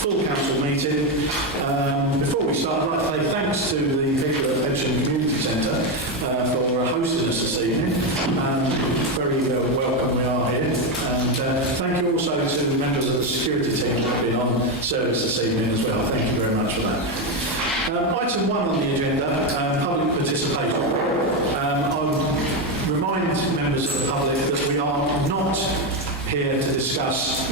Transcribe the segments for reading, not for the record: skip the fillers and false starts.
full council meeting. Before we start, I'd like to say thanks to the people at Pebsham Community Centre for hosting us this evening. Very welcome we are here. And thank you also to the members of the security team who have been on service this evening as well. Thank you very much for that. Item 1 on the agenda, public participation. I'll remind members of the public that we are not here to discuss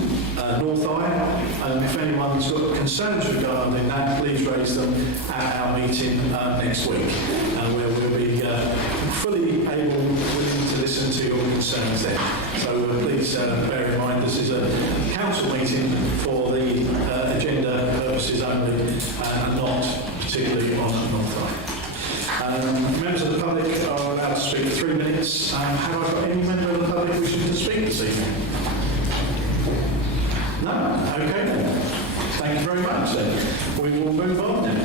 North Eye. If anyone's got concerns regarding that, please raise them at our meeting next week, where we'll be fully able to listen to your concerns then. So please bear in mind this is a council meeting for the agenda purposes only, and not particularly on North Eye. Members of the public are allowed to speak for 3 minutes. Have I got any member of the public wishing to speak this evening? No? Okay then. Thank you very much then. We will move on then.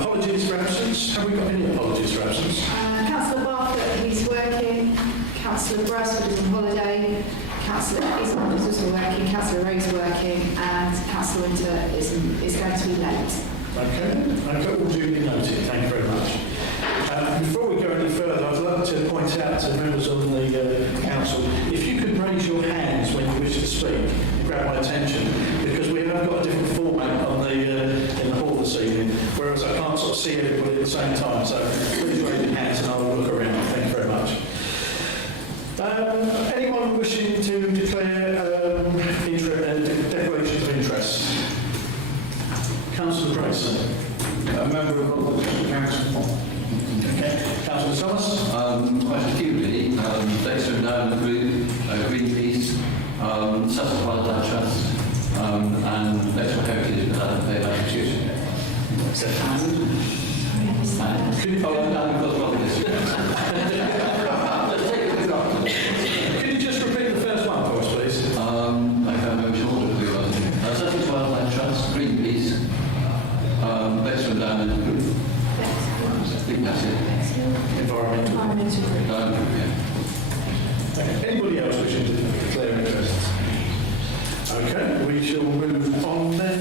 Apologies for absence. Have we got any apologies for absence? Councillor Bartlett, he's working. Councillor Brasford is on holiday. Councillor Ismond is also working. Councillor Rose working. And Councillor Winter is going to be late. Okay, all duly noted. Thank you very much. Before we go any further, I'd like to point out to members on the council, if you could raise your hands when you wish to speak, grab my attention, because we have got a different format on in the hall this evening, whereas I can't sort of see everybody at the same time. So please raise your hands and I'll look around. Thank you very much. Anyone wishing to declare declarations of interest? Councillor Grayson. A member of the council. Okay. Councillor Thomas. Quite a few really. Bexhill-on-Sea Group, Greenpeace, Sussex Wildlife Trust, and Bexhill Heritage Massachusetts. Can you just repeat the first one for us, please? I can't remember which order we were in. Sussex Wildlife Trust, Greenpeace, Bexhill-on-Sea Group. I think that's it. Environmental. Yeah. Okay. Anybody else wishing to declare interest? Okay, we shall move on then.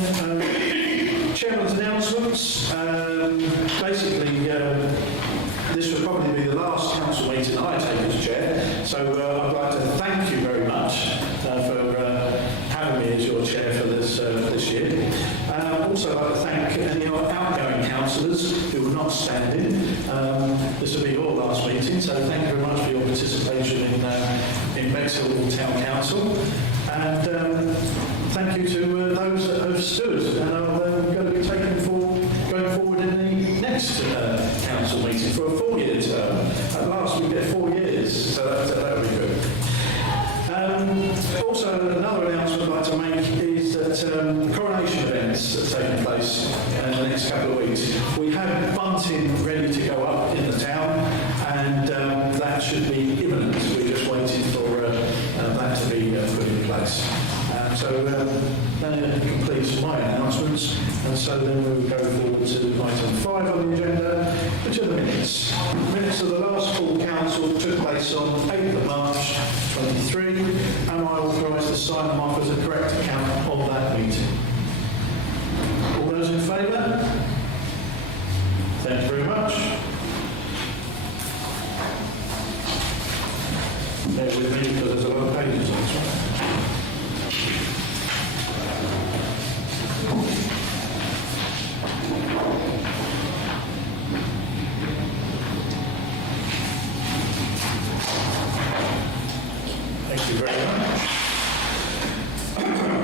Chairman's announcements. Basically, this will probably be the last council meeting I take as chair, so I'd like to thank you very much for having me as your chair for this year. Also, I'd like to thank any outgoing councillors who are not standing. This will be your last meeting, so thank you very much for your participation in Bexhill Town Council. And thank you to those that have stood and are going to be taken going forward in the next council meeting for a 4-year term. At last we get 4 years, so that will be good. Also, another announcement I'd like to make is that coronation events are taking place in the next couple of weeks. We have bunting ready to go up in the town, and that should be imminent. We're just waiting for that to be put in place. So that completes my announcements, and so then we'll go forward to item 5 on the agenda, which are the minutes. Minutes of the last full council took place on 8th of March 23, and I authorise to sign them off as a correct account of that meeting. All those in favour? Thank you very much. Bear with me because there's a lot of pages on this one. Thank you very much.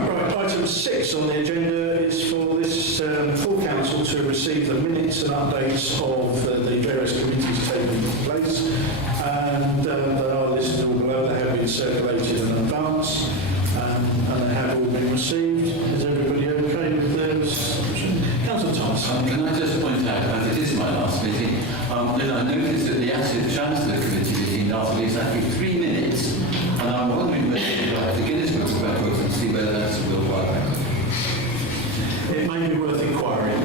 Right, item 6 on the agenda is for this full council to receive the minutes and updates of the various committees taking place, and they are listed all below. They have been circulated in advance, and they have all been received. Is everybody okay with those? Councillor Thomas. Can I just point out, as it is my last meeting, that I noticed that the Asset Chancellor Committee meeting lasted exactly 3 minutes, and I'm wondering whether you'd like the Guinness Book of Records and see whether that's a worldwide record. It may be worth inquiring.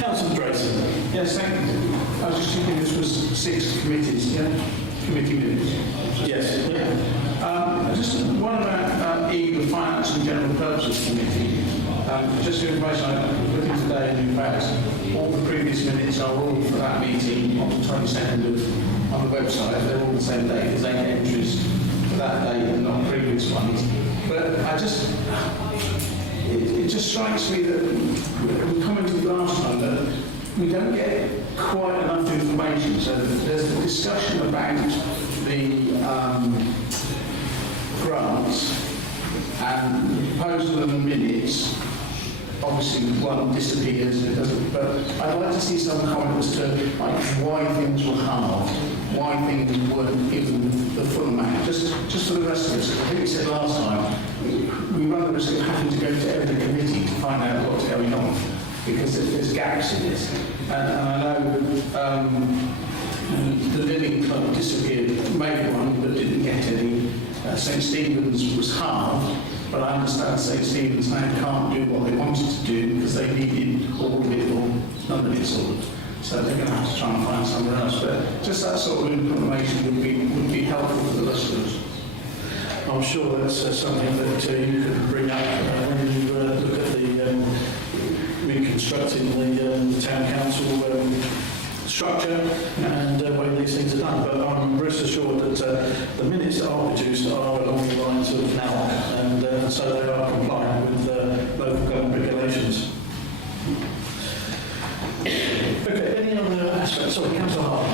Councillor Drayson. Yes, thank you. I was just thinking this was 6 committees, yeah? Committee minutes. Yes. Just one about Eagle Finance and General Purposes Committee. Just for information, I was looking today, and in fact, all the previous minutes are all for that meeting on the 22nd on the website. They're all the same date. There's 8 entries for that date and not previous ones. But it just strikes me that we commented last time that we don't get quite enough information. So there's the discussion about the grants and the proposal and the minutes. Obviously, one disappears, it doesn't. But I'd like to see some comment as to why things were halved, why things weren't given the full amount. Just for the rest of us, I think we said last time, we run the risk of having to go to every committee to find out what's going on, because there's gaps in this. And I know the Living Club disappeared, made one, but didn't get any. St Stephen's was halved, but I understand St Stephen's now can't do what they wanted to do because they needed all of it or none of it sorted. So they're going to have to try and find somewhere else. But just that sort of information would be helpful for the listeners. I'm sure that's something that you can bring up when you look at the reconstructing the town council structure and when these things are done. But I'm rest assured that the minutes that are produced are along the lines of now, and so they are compliant with local government regulations. Okay, any other aspects? Sorry, Councillor Hart.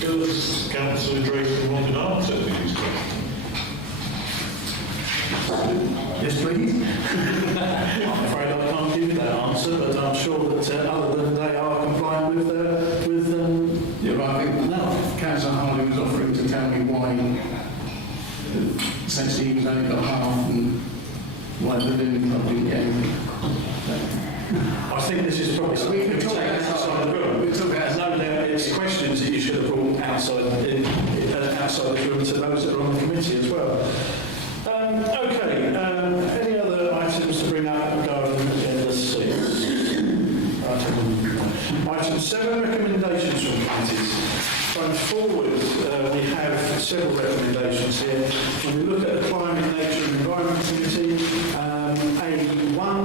Does Councillor Drayton want an answer to these questions? Yes, please. I'm afraid I can't give you that answer, but I'm sure that other than they are compliant with Yeah, right, I think no. Councillor Harley was offering to tell me why St Stephen's only got half and why the Living Club didn't get anything. I think this is probably something we can take outside the room. No doubt it's questions that you should have brought outside the room to those that are on the committee as well. Okay, any other items to bring up regarding agenda 6? Item 7, recommendations from committees. Going forward, we have several recommendations here. When we look at the Climate, Nature and Environment Committee, A1,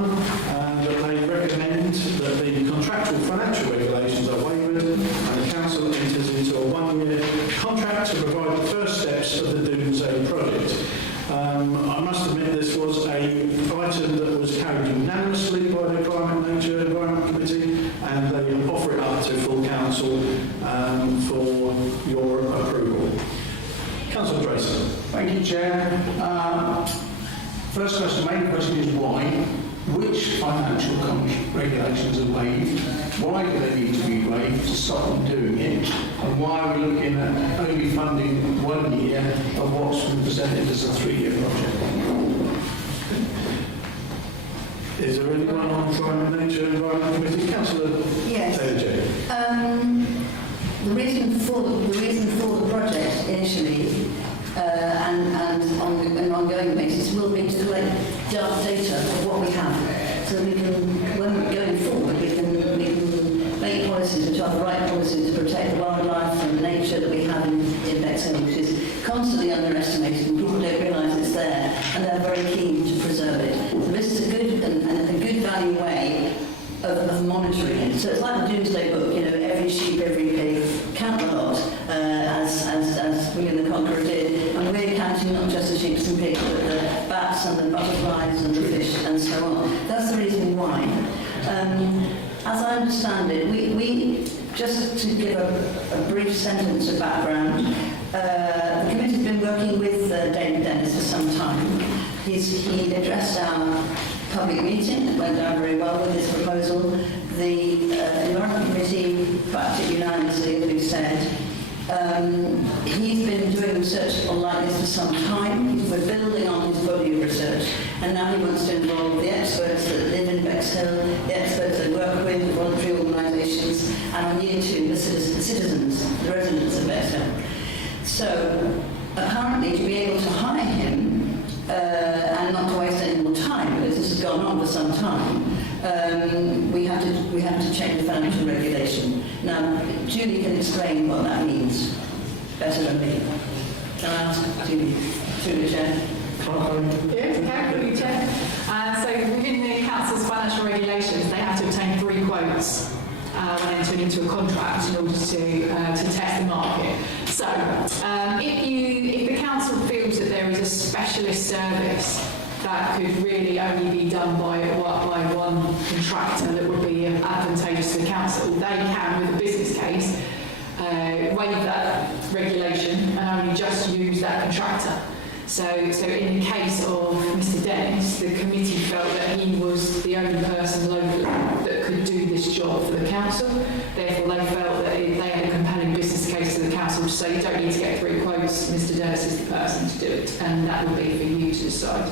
that they recommend that the contractual financial regulations are waived and the Council enters into a 1-year contract to provide the first steps of the Doomsday project. I must admit this was an item that was carried unanimously by the Climate, Nature and Environment Committee, and they offer it up to full Council for your approval. Councillor Drayton. Thank you, Chair. First question, main question is why? Which financial regulations are waived? Why do they need to be waived to stop them doing it? And why are we looking at only funding 1 year of what's been presented as a 3-year project? Is there anyone on Climate, Nature and Environment Committee? Councillor Yes. Taylor-Jay. The reason for the project initially and on an ongoing basis will be to collect data of what we have, so we can, when we're going forward, we can make policies which are the right policies to protect the wildlife and the nature that we have in Bexhill, which is constantly underestimated, and people don't realise it's there, and they're very keen to preserve it. So this is a good and a good value way of monitoring it. So it's like the Doomsday Book, you know, every sheep, every pig, count the lot, as William the Conqueror did. And we're counting not just the sheep and pigs, but the bats and the butterflies and the fish and so on. That's the reason why. As I understand it, we just to give a brief sentence of background, the committee's been working with David Dennis for some time. He addressed our public meeting, it went down very well with his proposal. The Environment Committee backed it unanimously, as we've said. He's been doing research on like this for some time. We're building on his body of research, and now he wants to involve the experts that live in Bexhill, the experts that work with the voluntary organisations, and on year 2, the citizens, the residents of Bexhill. So, apparently, to be able to hire him and not to waste any more time, because this has gone on for some time, we have to check the financial regulation. Now, Julie can explain what that means better than me. Can I ask Julie, through the chair? Yeah, okay, Chair. So within the council's financial regulations, they have to obtain 3 quotes when entering into a contract in order to test the market. So if the council feels that there is a specialist service that could really only be done by one contractor that would be advantageous to the council, they can, with a business case, waive that regulation and only just use that contractor. So in the case of Mr Dennis, the committee felt that he was the only person locally that could do this job for the council. Therefore, they felt that they had a compelling business case to the council to say, you don't need to get 3 quotes, Mr Dennis is the person to do it, and that would be for you to decide.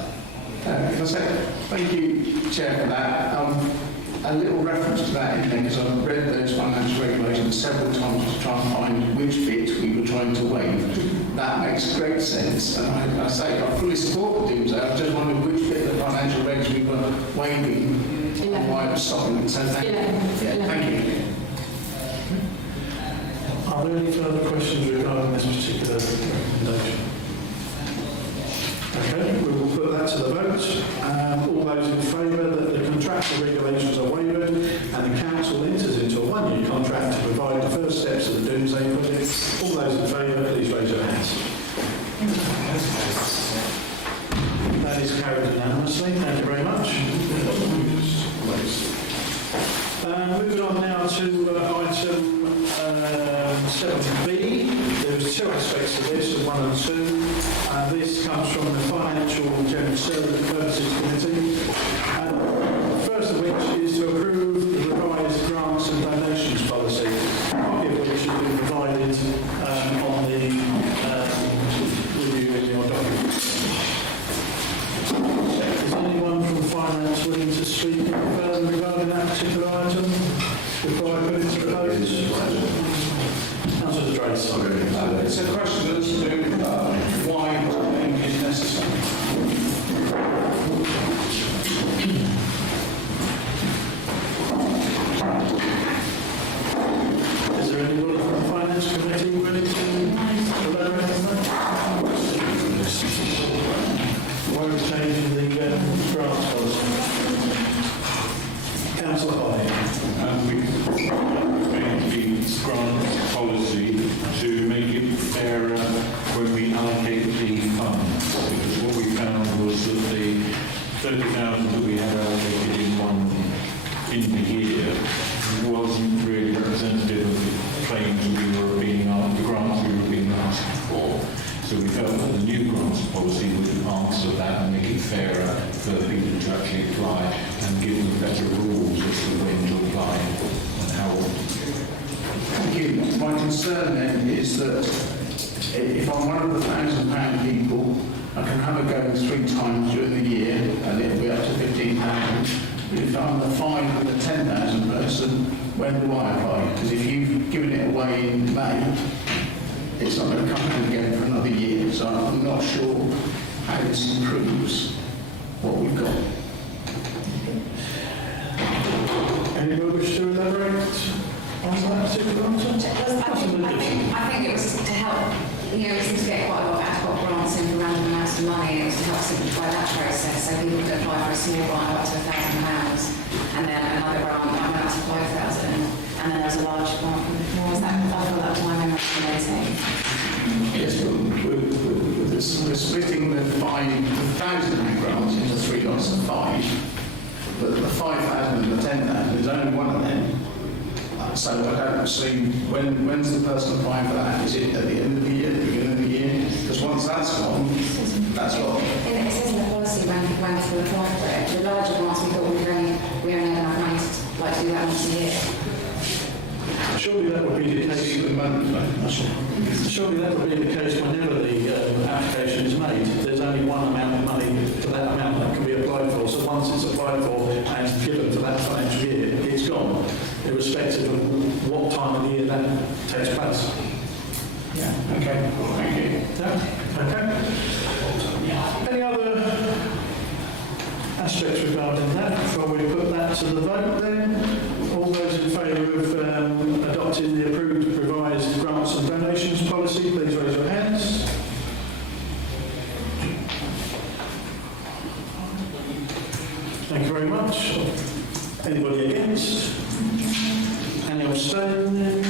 Can I say, thank you, Chair, for that. A little reference to that in there, because I've read those financial regulations several times to try and find which bit we were trying to waive. That makes great sense, and I say I fully support the doomsday. I just wondered which bit of the financial regs we were waiving and why I was stopping it. So thank you. Are there any further questions regarding this particular recommendation? Okay, we will put that to the vote. All those in favour that the contractual regulations are waived and the council enters into a 1-year contract to provide the first steps of the Doomsday Project. All those in favour, please raise your hands. That is carried unanimously. Thank you very much. Moving on now to item 7B. There's 2 aspects to this, 1 and 2. This comes from the Financial General Services Committee. First of which is to approve the revised grants and donations policy, a copy of which has been provided on the with you in your document. Is anyone from Finance willing to speak further regarding that particular item before I put it to the vote? Councillor Drace. It's a question as to why change is necessary. Is there anybody from the Finance Committee ready to elaborate on that? Why are we changing the grants policy? Councillor High. We changed the grant policy to make it fairer when we allocate the funds. Because what we found was that the 30,000 that we had allocated in the year wasn't really representative of the claims we were being asked, the grants we were being asked for. So we felt that the new grants policy would answer that and make it fairer for people to actually apply and give them better rules as to when to apply and how often. Thank you. My concern then is that if I'm one of the £1,000 people, I can have a go 3 times during the year and it'll be up to 15,000. But if I'm the 5 and the 10,000 person, when do I apply? Because if you've given it away in May, it's not going to come in again for another year. So I'm not sure how this improves what we've got. Anybody wish to elaborate on that particular item? I think it was to help, we seem to get quite a lot of ad hoc grants in for random amounts of money, and it was to help simplify that process so people could apply for a small grant up to £1,000 and then another grant that went up to 5,000 and then there's a large grant from before. Is that I feel that time in recommending? Yes, we're splitting the £5,000 grants into 3 lots of 5, but the 5,000 and the 10,000 is only one of them. So I don't see when's the person applying for that? Is it at the end of the year, the beginning of the year? Because once that's gone, that's gone. It says in the policy when to apply for it. The larger grants we thought we only had enough money to do that once a year. Surely that would be the case. Surely that would be the case whenever the application is made. There's only one amount of money to that amount that can be applied for. So once it's applied for and given for that financial year, it's gone, irrespective of what time of the year that takes place. Yeah. Okay. Thank you. Yeah. Okay. Any other aspects regarding that before we put that to the vote then? All those in favour of adopting the approved revised grants and donations policy, please raise your hands. Thank you very much. Anybody against? Any abstaining?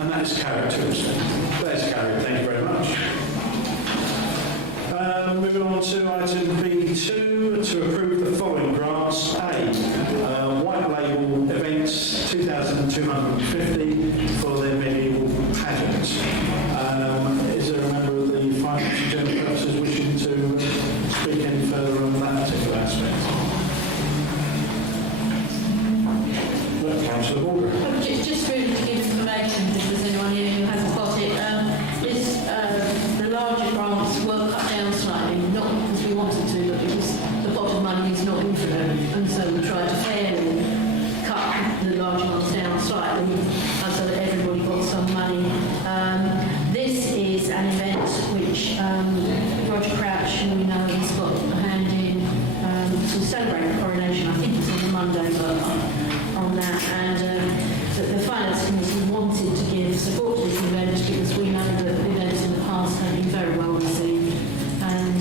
And that is carried. That's carried. Thank you very much. Moving on to item B2, to approve the following grants. A, white label events 2,250 for their medieval pageant. Is there a member of the Finance and General Purposes wishing to speak any further on that particular aspect? Councillor Baldwin. Just really to give information, if there's anyone here who hasn't got it, the larger grants were cut down slightly, not because we wanted to, but because the pot of money is not infinite, and so we tried to fairly cut the larger ones down slightly, so that everybody got some money. This is an event which Roger Crouch, who we know has got a hand in, to celebrate the coronation. I think it's on the Monday, but on that, and the Finance Committee wanted to give support to this event because we know that events in the past have been very well received, and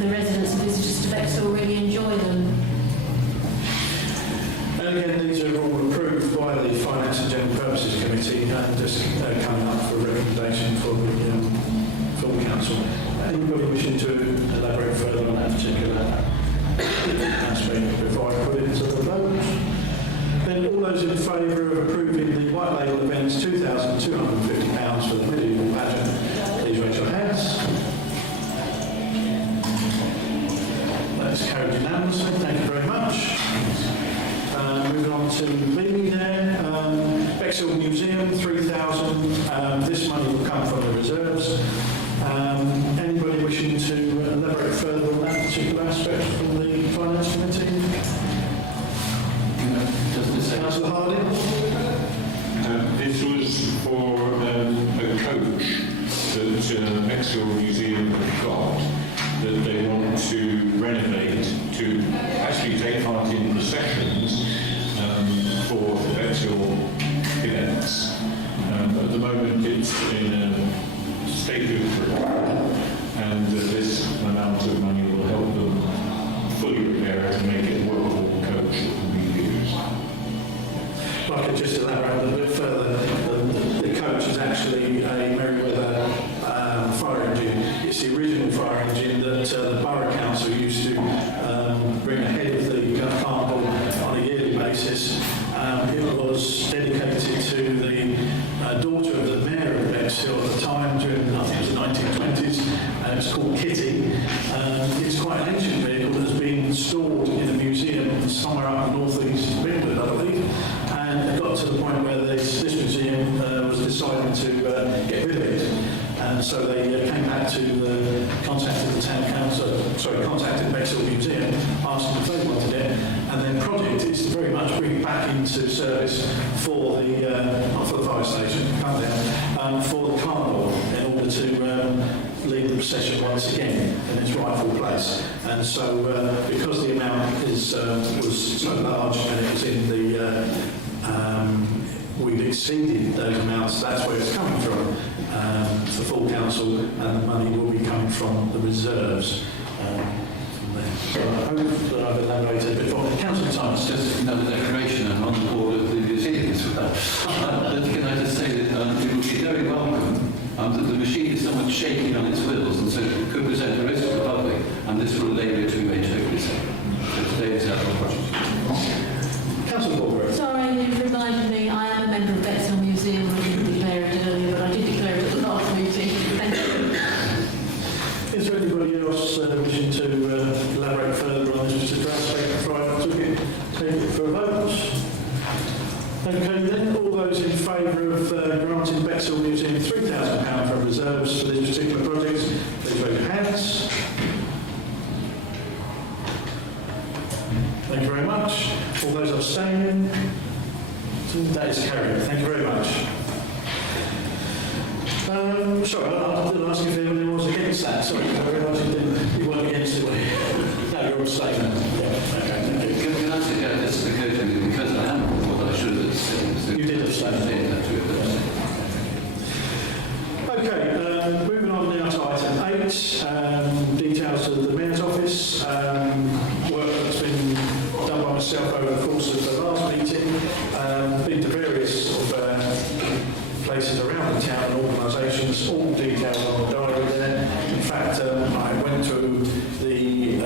the residents and visitors to Bexhill really enjoy them. And again, these are all approved by the Finance and General Purposes Committee and just coming up for recommendation for the full council. Anybody wishing to elaborate further on that particular aspect before I put it to the vote? Then all those in favour of approving the white label events £2,250 for the medieval pageant, please raise your hands. That's carried unanimously. Thank you very much. Moving on to B there. Bexhill Museum, 3,000. This money will come from the reserves. Anybody wishing to elaborate further on that particular aspect from the Finance Committee? Councillor Harding? This was for a coach that Bexhill Museum have got that they want to renovate to actually take part in processions for Bexhill events. At the moment it's in a state of repair, and this amount of money will help them fully repair it and make it a workable coach that can be used. If I could just elaborate a little bit further, the coach is actually a Merryweather fire engine. It's the original fire engine that the Borough Council used to bring ahead of the carnival on a yearly basis. It was dedicated to the daughter of the Mayor of Bexhill at the time, during, I think it was the 1920s, and it's called Kitty. It's quite an ancient vehicle that's been stored in a museum somewhere up in the northeast of England, I believe. And it got to the point where this museum was deciding to get rid of it. And so they came back to contacted the town council, contacted Bexhill Museum, asking if they wanted it. And their project is to very much bring it back into service for the, not for the fire station, come down, for the carnival in order to lead the procession once again in its rightful place. And so because the amount is, was so large and it was in the we've exceeded those amounts, that's where it's coming from. The full council, and the money will be coming from the reserves from there. So I hope that I've elaborated before. Councillor Thomas. Just another declaration, and on the board of the museums. Can I just say that it would be very welcome that the machine is somewhat shaky on its wheels, and so it could present a risk to the public, and this will enable it to remain totally safe. So today is our project. Councillor Baldwin. Sorry, you reminded me, I am a member of Bexhill Museum. I didn't declare it earlier, but I did declare it at the last meeting. Thank you. Is there anybody else wishing to elaborate further on this particular aspect before I take it for a vote? Okay then, all those in favour of granting Bexhill Museum £3,000 from reserves for this particular project, please raise your hands. Thank you very much. All those abstaining? That is carried. Thank you very much. Sorry, I didn't ask if anyone was against that. Sorry, I realised you weren't against it. No, you're abstaining. Yeah, okay, thank you. Can I suggest this because I am what I should have said? So You did abstain. Okay, moving on now to item 8, details of the Mayor's office. myself over the course of the last meeting, been to various sort of places around the town and organisations, all detailed on the diary there. In fact, I went to the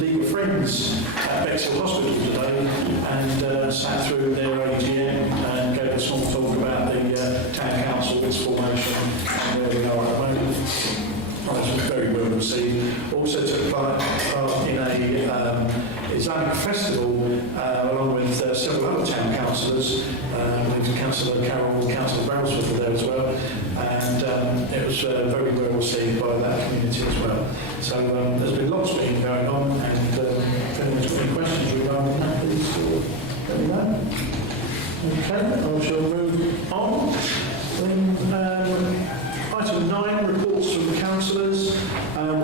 League of Friends at Bexhill Hospital today and sat through their AGM and gave a small talk about the town council, its formation and where we are at the moment. I was very well received. Also took part in a Islamic festival along with several other town councillors. With Councillor Carroll and Councillor Brailsford were there as well, and it was very well received by that community as well. So there's been lots been going on, and if anyone's got any questions regarding that, please let me know. Okay, I shall move on. Item 9, reports from the councillors.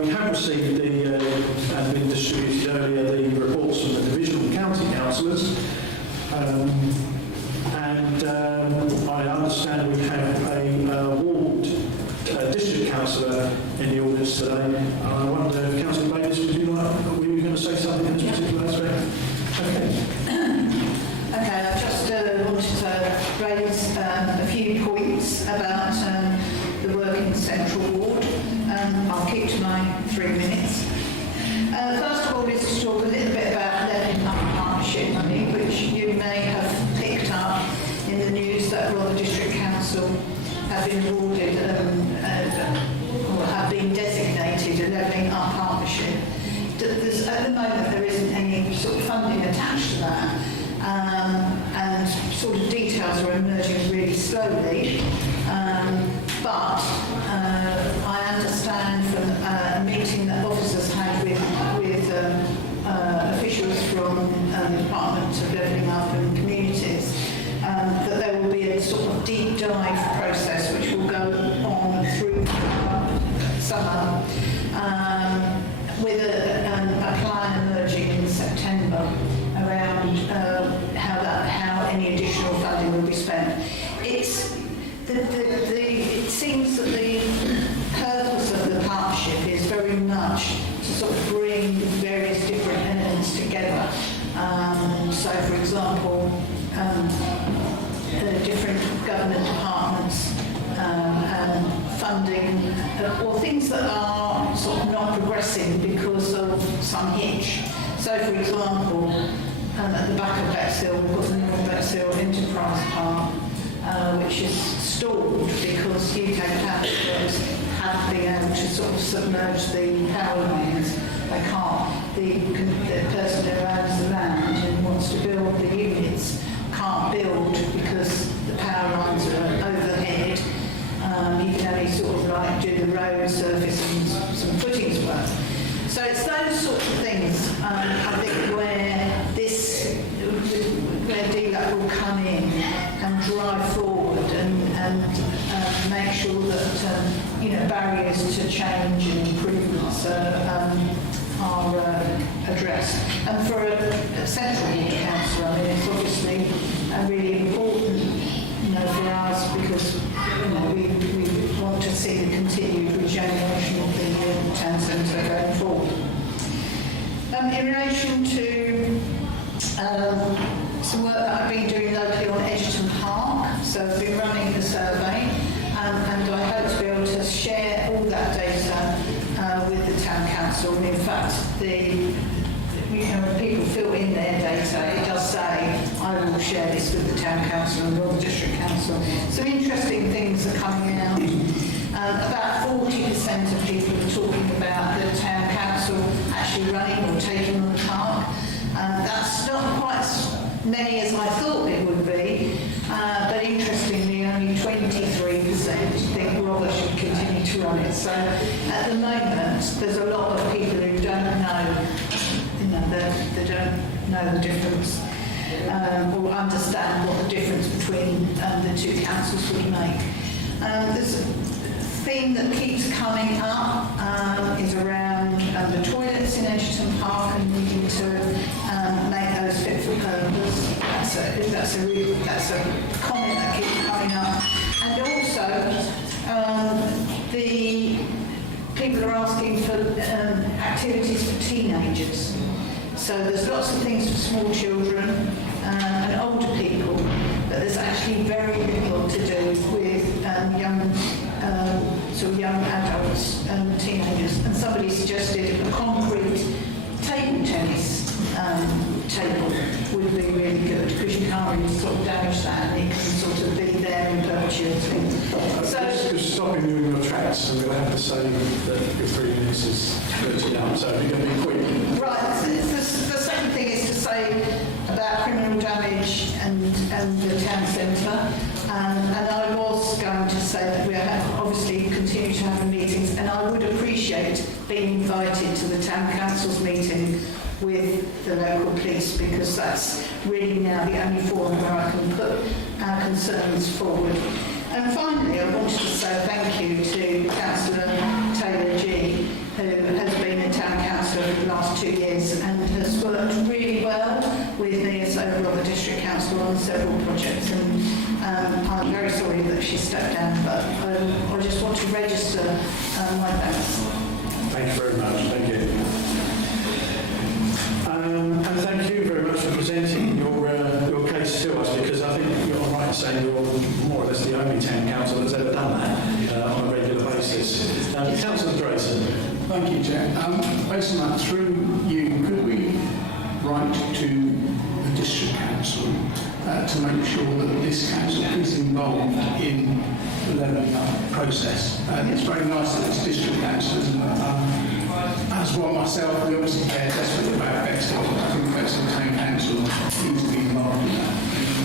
We have received and been distributed earlier, the reports from the divisional county councillors. I understand we have a ward district councillor in the audience today. I wonder if Councillor Bayliss, were you going to say something in this particular aspect? Okay. Okay, I just wanted to raise a few points about the working central ward. I'll keep to my 3 minutes. First of all is to talk a little bit about levelling up partnership money, which you may have picked up in the news that Rother District Council have been awarded or have been designated a levelling up partnership. At the moment there isn't any sort of funding attached to that. And sort of details are emerging really slowly, but I understand from a meeting that officers had with officials from the Department of Levelling Up and Communities that there will be a sort of deep dive process which will go on through summer with a plan emerging in September around how any additional funding will be spent. It seems that the purpose of the partnership is very much to sort of bring various different elements together. So, for example, different government departments funding or things that are sort of not progressing because of some hitch. So, for example, at the back of Bexhill, we've got the North Bexhill Enterprise Park, which is stalled because UK councils haven't been able to sort of submerge the power lines. They can't. The person who owns the land and wants to build the units can't build because the power lines are overhead. You can only sort of like do the road surface and some footings work. So it's those sorts of things, I think, where DLAP will come in and drive forward and make sure that barriers to change and improvements are addressed. And for a central ward council, I mean, it's obviously really important, for us because we want to see the continued regeneration of the town centre going forward. In relation to some work that I've been doing locally on Edgerton Park, so I've been running the survey, and I hope to be able to share all that data with the town council. And in fact, when people fill in their data, it does say, I will share this with the town council and all the district council. Some interesting things are coming out. About 40% of people are talking about the town council actually running or taking on the park. That's not quite as many as I thought it would be, but interestingly, only 23% think Robert should continue to run it. So at the moment, there's a lot of people who don't know, they don't know the difference or understand what the difference between the two councils would make. There's a theme that keeps coming up is around the toilets in Edgerton Park and needing to make those fit for purpose. That's a comment that keeps coming up. And also, the people are asking for activities for teenagers. So there's lots of things for small children and older people, but there's actually very little to do with young adults and teenagers. And somebody suggested a concrete table tennis table would be really good, because you can't really sort of damage that, and it can sort of be there in perpetuity. So just stopping you in your tracks, and we'll have to say that your 3 minutes is 30 up, so you're going to be quick. right, the second thing is to say about criminal damage and the town centre. And I was going to say that we have obviously continue to have meetings, and I would appreciate being invited to the town council's meeting with the local police, because that's really now the only forum where I can put our concerns forward. And finally, I wanted to say thank you to Councillor Taylor G, who has been a town councillor for the last 2 years and has worked really well with me as overall the district council on several projects. And I'm very sorry that she stepped down, but I just want to register my thanks. Thank you very much. Thank you. And thank you very much for presenting your case to us, because I think you're right in saying you're more or less the only town council that's ever done that on a regular basis. Councillor Drayson. Thank you, Chair. Based on that, through you, could we write to the district council to make sure that this council is involved in the levelling up process? It's very nice that it's district councillors, as well myself, we obviously care desperately about Bexhill. I think Bexhill Town Council needs to be involved in that.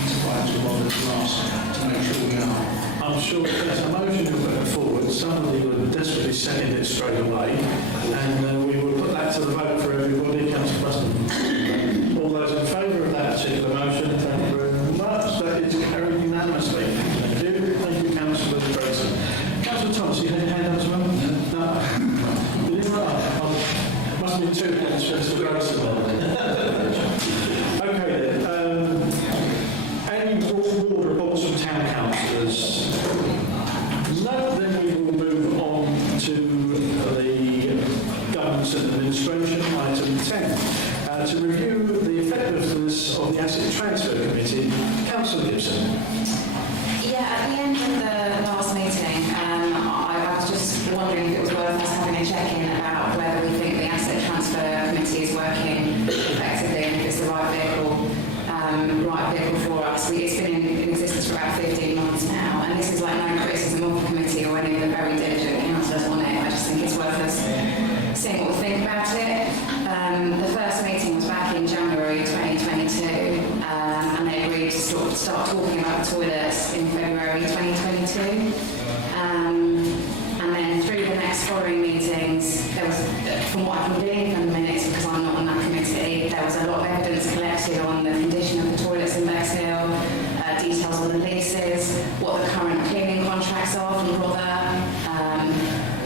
It's quite to bother to ask to make sure we are. I'm sure if there's a motion to put forward, somebody would desperately second it straight away, and we will put that to the vote for everybody. Councillor Preston. All those in favour of that particular motion, thank you very much. That is carried unanimously. Thank you. Thank you, Councillor Preston. Councillor Thomas, you had your hand up as well? No. You didn't write. Must be 2 minutes for Mr. Preston. Okay then. Any ward reports from town councillors? No, then we will move on to the governance and administration, item 10. To review the effectiveness of the asset transfer committee, Councillor Gibson. Yeah, at the end of the last meeting, I was just wondering if it was worth us having a check-in about whether we think the asset transfer committee is working effectively and if it's the right vehicle for us. It's been in existence for about 15 months now, and this is like no criticism of the committee or any of the very diligent councillors on it. I just think it's worth us seeing what we think about it. The first meeting was back in January 2022, and they agreed to start talking about toilets in February 2022. And then through the next following meetings, there was, from what I can glean from the minutes, because I'm not on that committee, there was a lot of evidence collected on the condition of the toilets in Bexhill, details on the leases, what the current cleaning contracts are from Rother,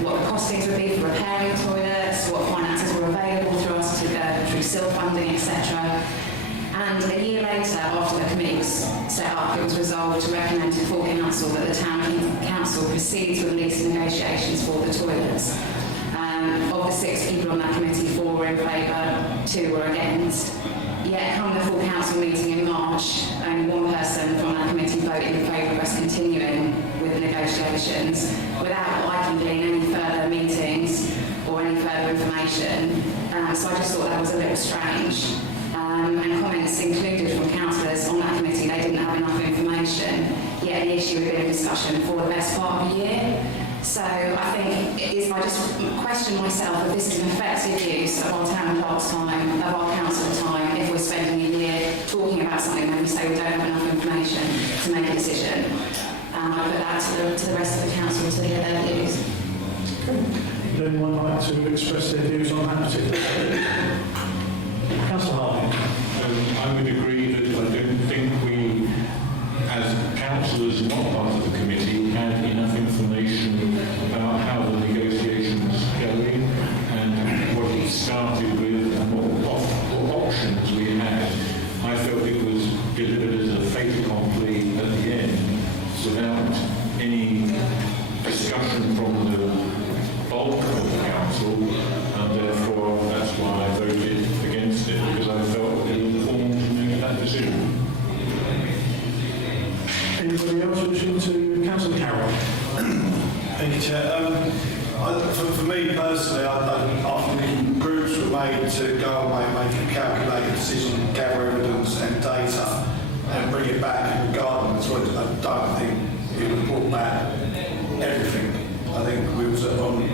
what the costings would be for repairing the toilets, what finances were available through us through SIL funding, etc. And a year later, after the committee was set up, it was resolved to recommend to full council that the town council proceeds with lease negotiations for the toilets. Of the 6 people on that committee, 4 were in favour, 2 were against. Yet, come the full council meeting in March, only 1 person from that committee voted in favour of us continuing with the negotiations without what I can glean any further meetings or any further information. So I just thought that was a little strange. And comments included from councillors on that committee, they didn't have enough information, yet the issue had been in discussion for the best part of a year. So I think if I just question myself if this is an effective use of our town clerk's time, of our council time, if we're spending a year talking about something and we say we don't have enough information to make a decision. And I put that to the rest of the council to hear their views. Would anyone like to express their views on that particular? Councillor Harding. I would agree that I don't think we, as councillors not part of the committee, had enough information about how the negotiations are going and what it started with and what options we had. I felt it was delivered as a fait accompli at the end without any discussion from the bulk of the council, and therefore that's why I voted calculate a decision, gather evidence and data, and bring it back and regard them as well. I don't think it would brought back everything. I think we was on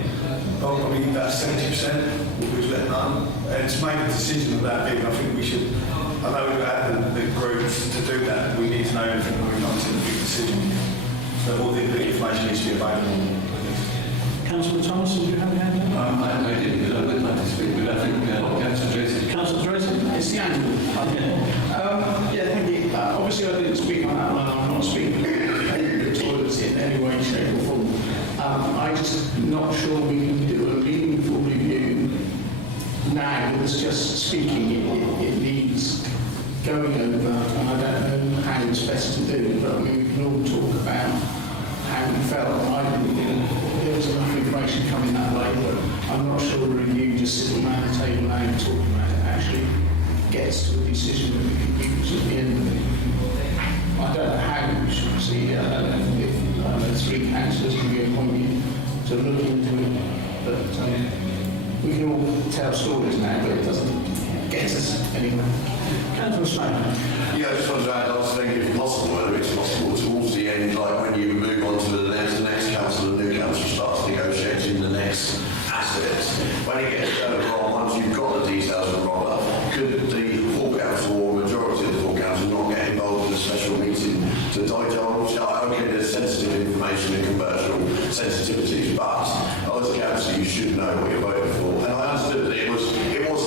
probably about 70% we was letting on. And to make a decision about it, I think we should, I know we've had the groups to do that, we need to know everything when we come to the big decision. So all the information needs to be available. Councillor Thomas, did you have your hand up? I did, but I would like to speak, but I think Councillor Tracy. Councillor Tracy? It's the angle. Okay. Yeah, thank you. Obviously, I didn't speak on that one. I'm not speaking the toilets in any way, shape or form. I'm just not sure we can do a meaningful review now with us just speaking. It needs going over, and I don't know how it's best to do it, but I mean, we can all talk about how we felt. I didn't think there was enough information coming that way, but I'm not sure the review just sitting around the table now and talking about it actually gets to a decision that we can use at the end of it. I don't know how we should proceed. I don't know if 3 councillors can be appointed to look into it, but we can all tell stories now, but it doesn't get us anywhere. Councillor Smain? Yeah, I just wanted to add, I was thinking if possible, whether it's possible towards the end, like when you move on to the next council, the new council starts negotiating the next assets. When it gets further on, once you've got the details from Robert, could the full council or majority of the full council not get involved in a special meeting to divulge? Okay, there's sensitive information and commercial sensitivities, but as a council, you should know what you're voting for. And I understood that it was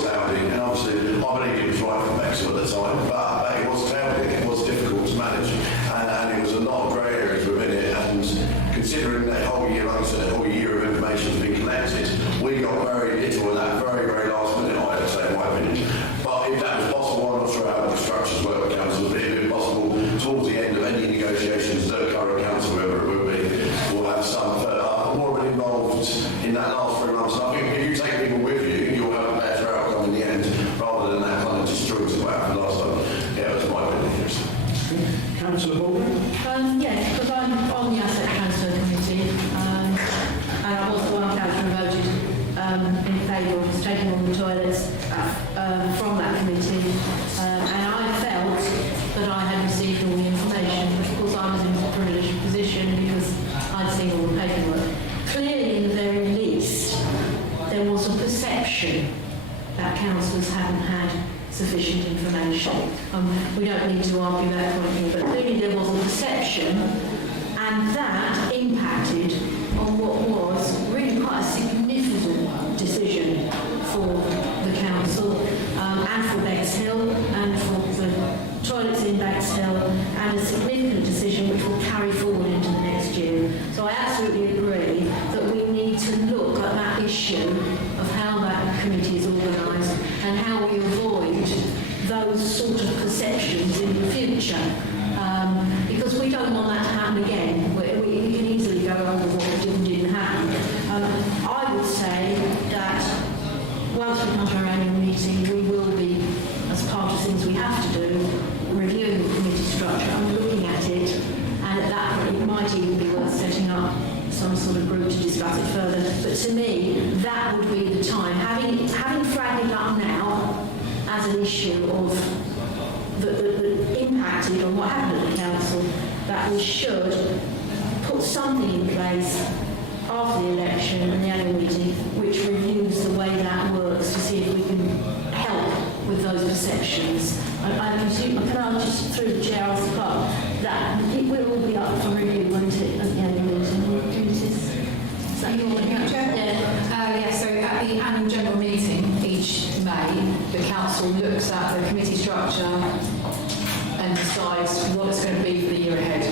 clouding, and obviously I believe it was right for Bexhill at the time, but it was clouding, it was difficult to manage, and it was a lot of grey areas within it. And considering that whole year, like I said, a whole year of information has been collected, we got very little of that very, very last minute, I would say, in my opinion. But if that was possible, I'm not sure how the structures work with council, but if it was possible towards the end of any negotiations, the current council, whoever it would be, will have some more involved in that last 3 months. And I think if you take people with you, you'll have a better outcome in the end, rather than that kind of destroys what happened last time. Yeah, that's my opinion. Councillor Baldwin? Yes, because I'm on the Asset Transfer Committee, and I was the one councillor who voted in favour of taking on the toilets from that committee, and I felt that I had received all the information. Of course, I was in a privileged position because I'd seen all the paperwork. Clearly, in the very least, there was a perception that councillors hadn't had sufficient information. We don't need to argue that point here, but clearly there was a perception, and that impacted on what was really quite a significant decision for the council and for Bexhill and for the toilets in Bexhill, and a significant decision which will carry forward into the next year. So I absolutely agree that we need to look at that issue of how that committee is organised and how we avoid those sort of perceptions in the future, because we don't want that to happen again. We can easily go over what didn't happen. I would say that once we come to our annual meeting, we will be, as part of things we have to do, reviewing the committee structure and looking at it, and at that point it might even be worth setting up some sort of group to discuss it further. But to me, that would be the time. Having flagged it up now as an issue of that impacted on what happened at the council, that we should put something in place after the election and the annual meeting which reviews the way that works to see if we can help with those perceptions. I presume, can I just through the chair ask the clerk, that it will all be up for review, won't it, at the annual meeting? Is that your Yeah, so at the annual general meeting each May, the council looks at the committee structure and decides what it's going to be for the year ahead.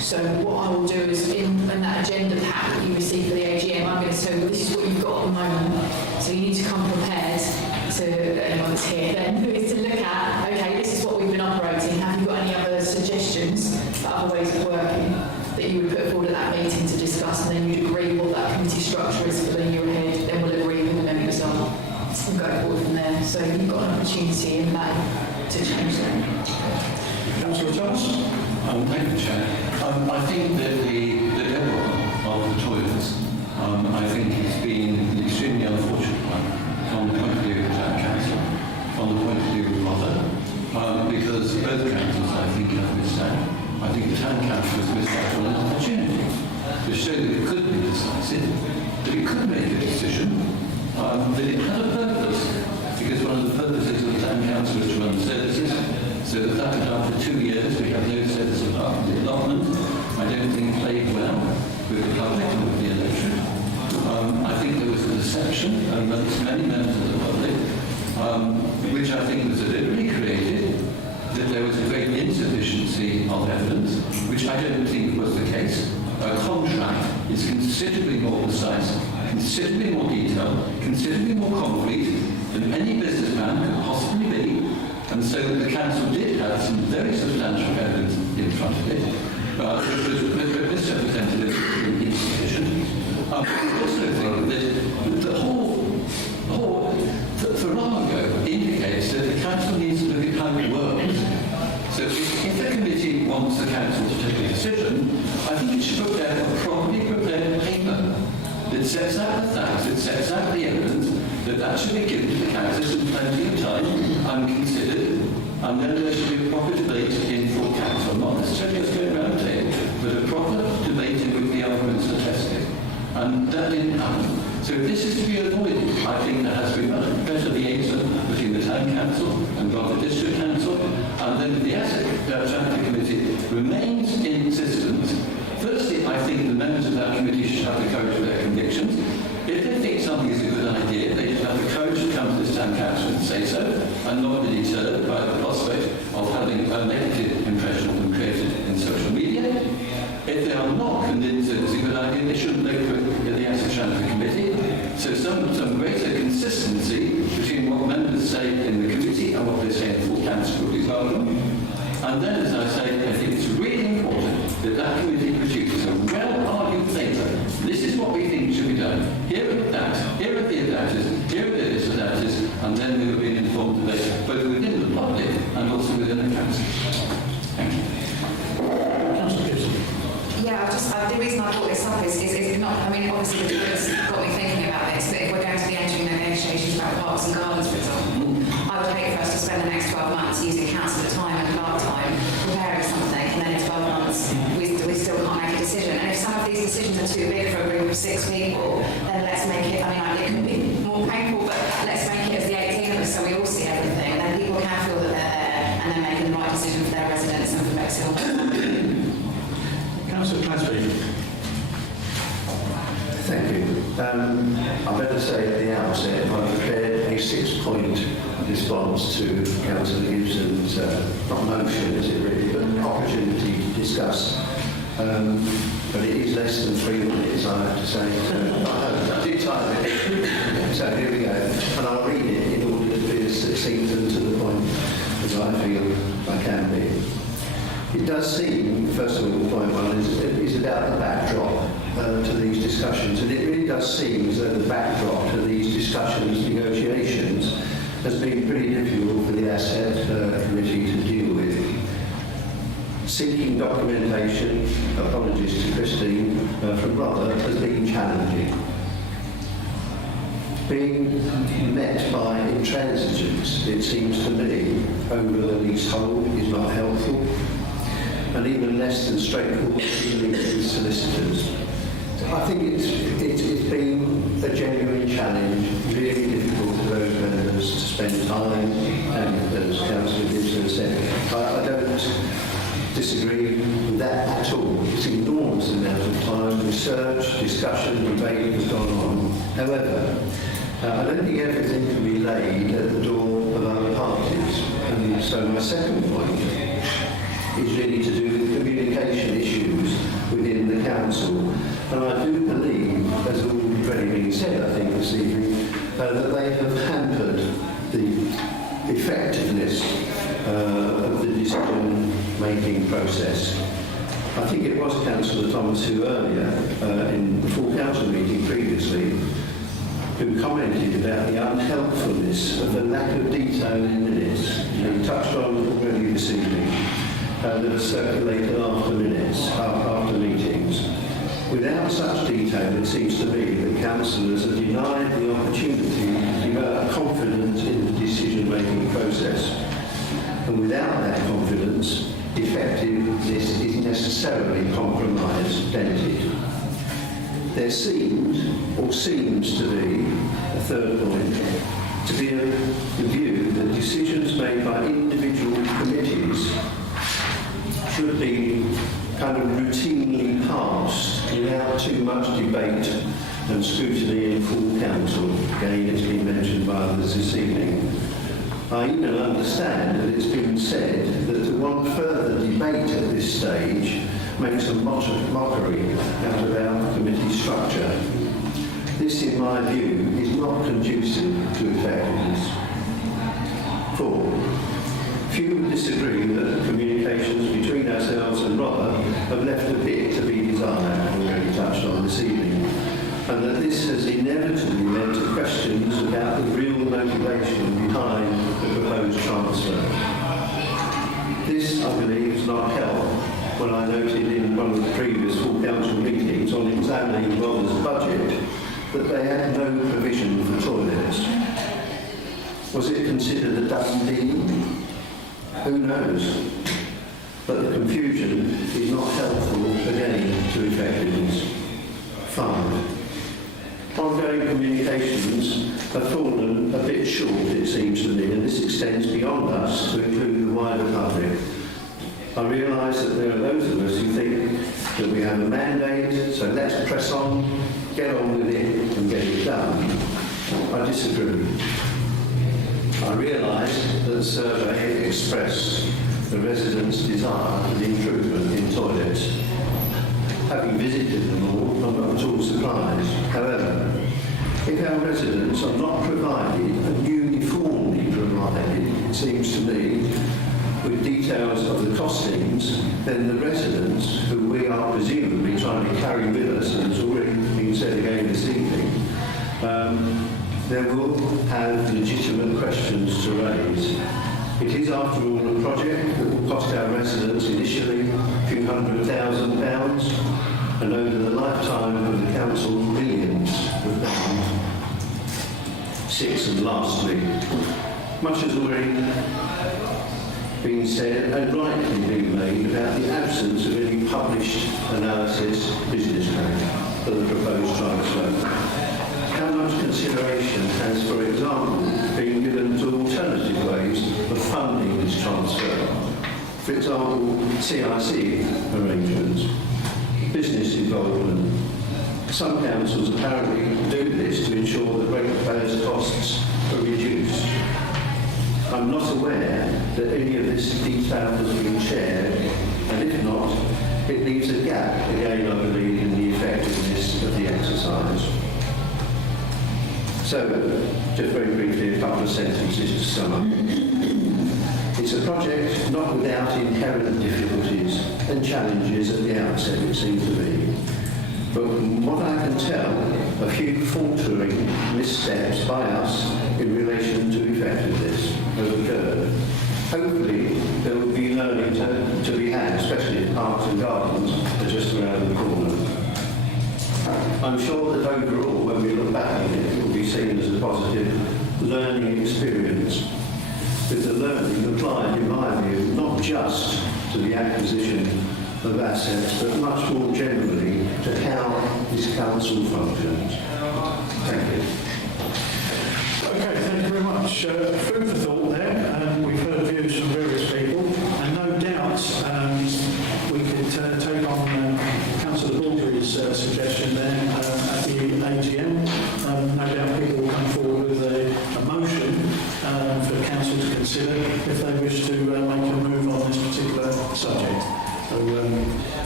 So what I will do is in that agenda pack that you receive for the AGM, I'm going to tell you this is what you've got at the moment. So you need to come prepared to anyone that's here then, is to look at, okay, this is what we've been operating. Have you got any other suggestions for other ways of working that you would put forward at that meeting to discuss, and then you'd agree what that committee structure is for the year ahead, then we'll agree with the member result and go forward from there. So you've got an opportunity in May to change that. Councillor Thomas? Thank you, Chair. I think that the level of the toilets, I think it's been an extremely unfortunate one from the point of view of the Town Council, from the point of acid, that it could make a decision, that it had a purpose, because one of the purposes of the town council is to run services, so the fact that after 2 years we have no service development, I don't think played well with the public and with the electorate. I think there was a perception amongst many members of the public, which I think was deliberately created, that there was a great insufficiency of evidence, which I don't think was the case. A contract is considerably more precise, considerably more detailed, considerably more concrete than any businessman could possibly be, and so the council did have some very substantial evidence in front of it, which was misrepresented as insufficient. I also think that the whole farrago indicates that the council needs to look at how it works. So if the committee wants the council to take a decision, I think it should prepare a properly prepared paper that sets out the facts, that sets out the evidence, that should be given to the council in plenty of time and considered, and then there should be a proper debate in full council, not necessarily just going round the table, but a proper debate in which the arguments are tested. And that didn't happen. So if this is to be avoided, I think there has to be much better liaison between the town council and the district council, and then the asset traffic committee remains in existence. Firstly, I think the members of that committee should have the courage of their convictions. If they think something is a good idea, they should have the courage to come to this town council and say so, and not be deterred by the prospect of having a negative impression of them created in social media. If they are not convinced that it's a good idea, they shouldn't look at the asset transfer committee. So some greater consistency between what members say in the committee and what they say in full council would be welcome. And then, as I say, I think it's really important that that committee produces a well-argued paper. This is what we think should be done. Here are the facts, here are the adapters, here are the disadapters, and then there will be an informed debate, both within the public and also within the council. Thank you. Yeah, the reason I brought this up is not, I mean, obviously the board's got me thinking about this, but if we're going to be entering negotiations about parks and gardens, for example, I would hate for us to spend the next 12 months using councillor time and clerk time preparing something, and then in 12 months we still can't make a decision. And if some of these decisions are too big for a group of 6 people, then let's make it, I mean, it can be more painful, but let's make it as the 18 of us so we all see everything, and then people can feel that they're there, and then making the right decision for their residents and for Bexhill. Councillor Clasby. Thank you. I better say at the outset, I've prepared a 6-point response to Councillor Gibson's, not motion is it really, but an opportunity to discuss. But it is less than 3 minutes, I have to say. So I did type it. So here we go. And I'll read it in order to be as succinct and to the point as I feel I can be. It does seem, first of all, point one is about the backdrop to these discussions, and it really does seem as though the backdrop to these discussions, negotiations, has been pretty difficult for the asset committee to deal with. Seeking documentation, apologies to Christine, from Brother, has been challenging. Being met by intransigence, it seems to me, over the leasehold is not helpful, and even less than straightforward dealing with solicitors. I think it's been a genuine challenge, really difficult for those members to spend time, and as Councillor Gibson said, I don't disagree with that at all. It's an enormous amount of time, research, discussion, debate has gone on. However, I don't think everything can be laid at the door of other parties. And so my second point is really to do with communication issues within the council. And I do believe, as already been said, I think, this evening, that they have hampered the effectiveness of the decision-making process. I think it was Councillor Thomas who earlier, in the full council meeting previously, who commented about the unhelpfulness of the lack of detail in minutes. He touched on already this evening. That are circulated after meetings. Without such detail, it seems to me that councillors are denied the opportunity to develop confidence in the decision-making process. And without that confidence, effectiveness is necessarily compromised, dented. there seems to be a third point, to be the view that decisions made by individual committees should be kind of routinely passed without too much debate and scrutiny in full council. Again, it's been mentioned by others this evening. I even understand that it's been said that to want further debate at this stage makes a mockery out of our committee structure. This, in my view, is not conducive to effectiveness. 4. Few would disagree that communications between ourselves and Rother have left a bit to be desired, already touched on this evening, and that this has inevitably led to questions about the real motivation behind the proposed transfer. This, I believe, has not helped when I noted in one of the previous full council meetings on examining Rother's budget that they had no provision for toilets. Was it considered a done deal? Who knows? But the confusion is not helpful, again, to effectiveness. 5. Ongoing communications have fallen a bit short, it seems to me, and this extends beyond us to include the wider public. I realise that there are those of us who think that we have a mandate, so let's press on, get on with it and get it done. I disagree. I realise that the survey expressed the residents' desire for the improvement in toilets. Having visited them all, I'm not at all surprised. However, if our residents are not provided and uniformly provided, it seems to me, with details of the costings, then the residents, who we are presumably trying to carry with us, and has already been said again this evening, they will have legitimate questions to raise. It is, after all, a project that will cost our residents initially a few £100,000 and over the lifetime of the council millions of pounds. 6, and lastly, much has already been said and rightly been made about the absence of any published analysis business plan for the proposed transfer. How much consideration has, for example, been given to alternative ways of funding this transfer? For example, CIC arrangements, business involvement. Some councils apparently do this to ensure that ratepayers' costs are reduced. I'm not aware that any of this detail has been shared, and if not, it leaves a gap, again, I believe, in the effectiveness of the exercise. So, just very briefly, a couple of sentences to sum up. It's a project not without inherent difficulties and challenges at the outset, it seems to be. But from what I can tell, a few faltering missteps by us in relation to effectiveness have occurred. Hopefully, there will be learning to be had, especially if parks and gardens are just around the corner. I'm sure that overall, when we look back on it, it will be seen as a positive learning experience, with the learning applied, in my view, not just to the acquisition of assets, but much more generally to how this council functions. Thank you. Okay, thank you very much. Food for thought there. We've heard views from various people, and no doubt we could take on Councillor Baldry's suggestion there at the AGM. No doubt people will come forward with a motion for council to consider if they wish to make a move on this particular subject. So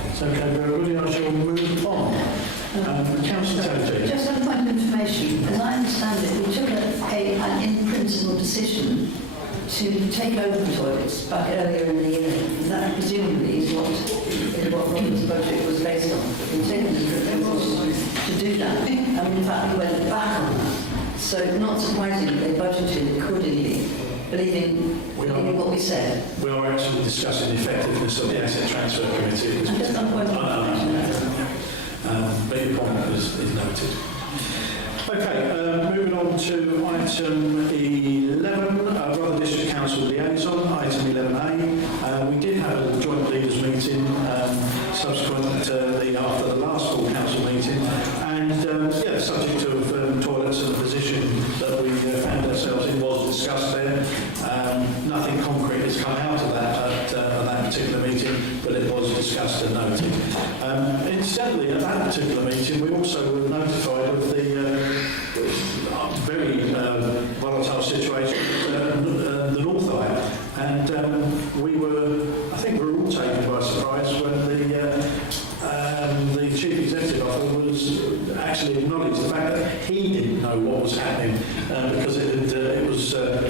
it's okay for everybody. I shall move on. Councillor Toby. Just a point of information. As I understand it, we took an in-principle decision to take over the toilets back earlier in the year. That presumably is what Robin's budget was based on. We taken the proposal to do that, and in fact we went back on that. So not surprisingly, they budgeted accordingly, believing what we said. We are actually discussing the effectiveness of the Asset Transfer Committee. Just on point of information. But your point is noted. Okay, moving on to item 11, Rother District Council Liaison, item 11A. We did have a joint leaders meeting subsequent after the last full council meeting, and nothing concrete has come out of that particular meeting, but it was discussed and noted. Incidentally, at that particular meeting, we also were notified of the very volatile situation at the North Eye, and I think we were all taken by surprise when the Chief Executive Officer was actually acknowledged the fact that he didn't know what was happening because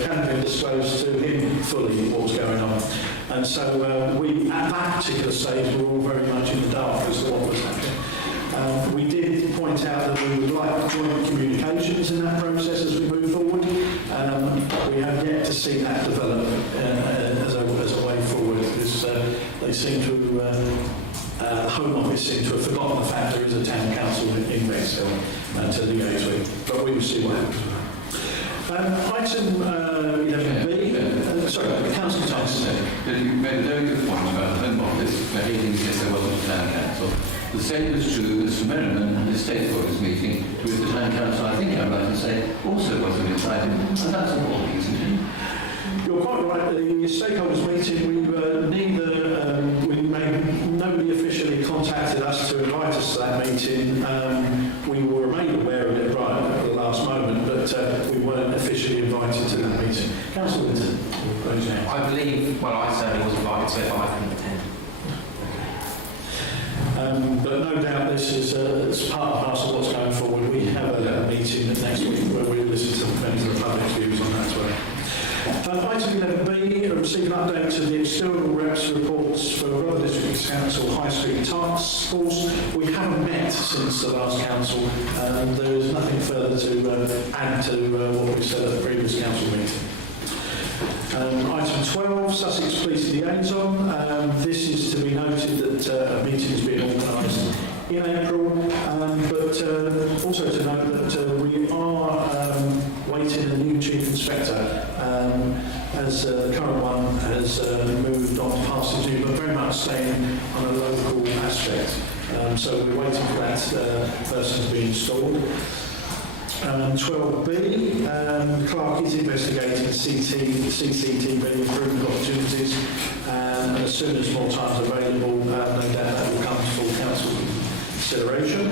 hadn't been disclosed to him fully what was going on. And so we, at that particular stage, were all very much in the dark as to what was happening. We did point out that we would like joint communications in that process as we move forward. We have yet to see that develop as a way forward, because they seem to, the Home Office seem to have forgotten the fact there is a town council in Bexhill to liaise with, but we will see what happens. Item 11B, sorry, Councillor Thompson. You made a very good point about the Home Office behaving as if there wasn't a town council. The same was true as for Merriman and the stakeholders meeting, to which the town council, I think I'm right to say, also wasn't invited, and that's important, isn't it? You're quite right. The stakeholders meeting, nobody officially contacted us to invite us to that meeting. We were made aware of it right at the last moment, but we weren't officially invited to that meeting. Councillor Winton. I believe, well, I certainly was invited to it, but I couldn't attend. But no doubt this is it's part and parcel of what's going forward. We have a meeting next week where we listen to the members of the public's views on that as well. Item 11B, receive an update to the external reps reports for Rother District Council High Street Task Force. We haven't met since the last council, and there is nothing further to add to what we said at the previous council meeting. Item 12, Sussex Police Liaison. This is to be noted that a meeting has been organised in April, but also to note that we are waiting a new Chief Inspector, as the current one has moved on past his due, but very much staying on a local aspect. So we're waiting for that person to be installed. 12B, the clerk is investigating CCTV improvement opportunities, and as soon as more time is available, no doubt that will come to full council consideration.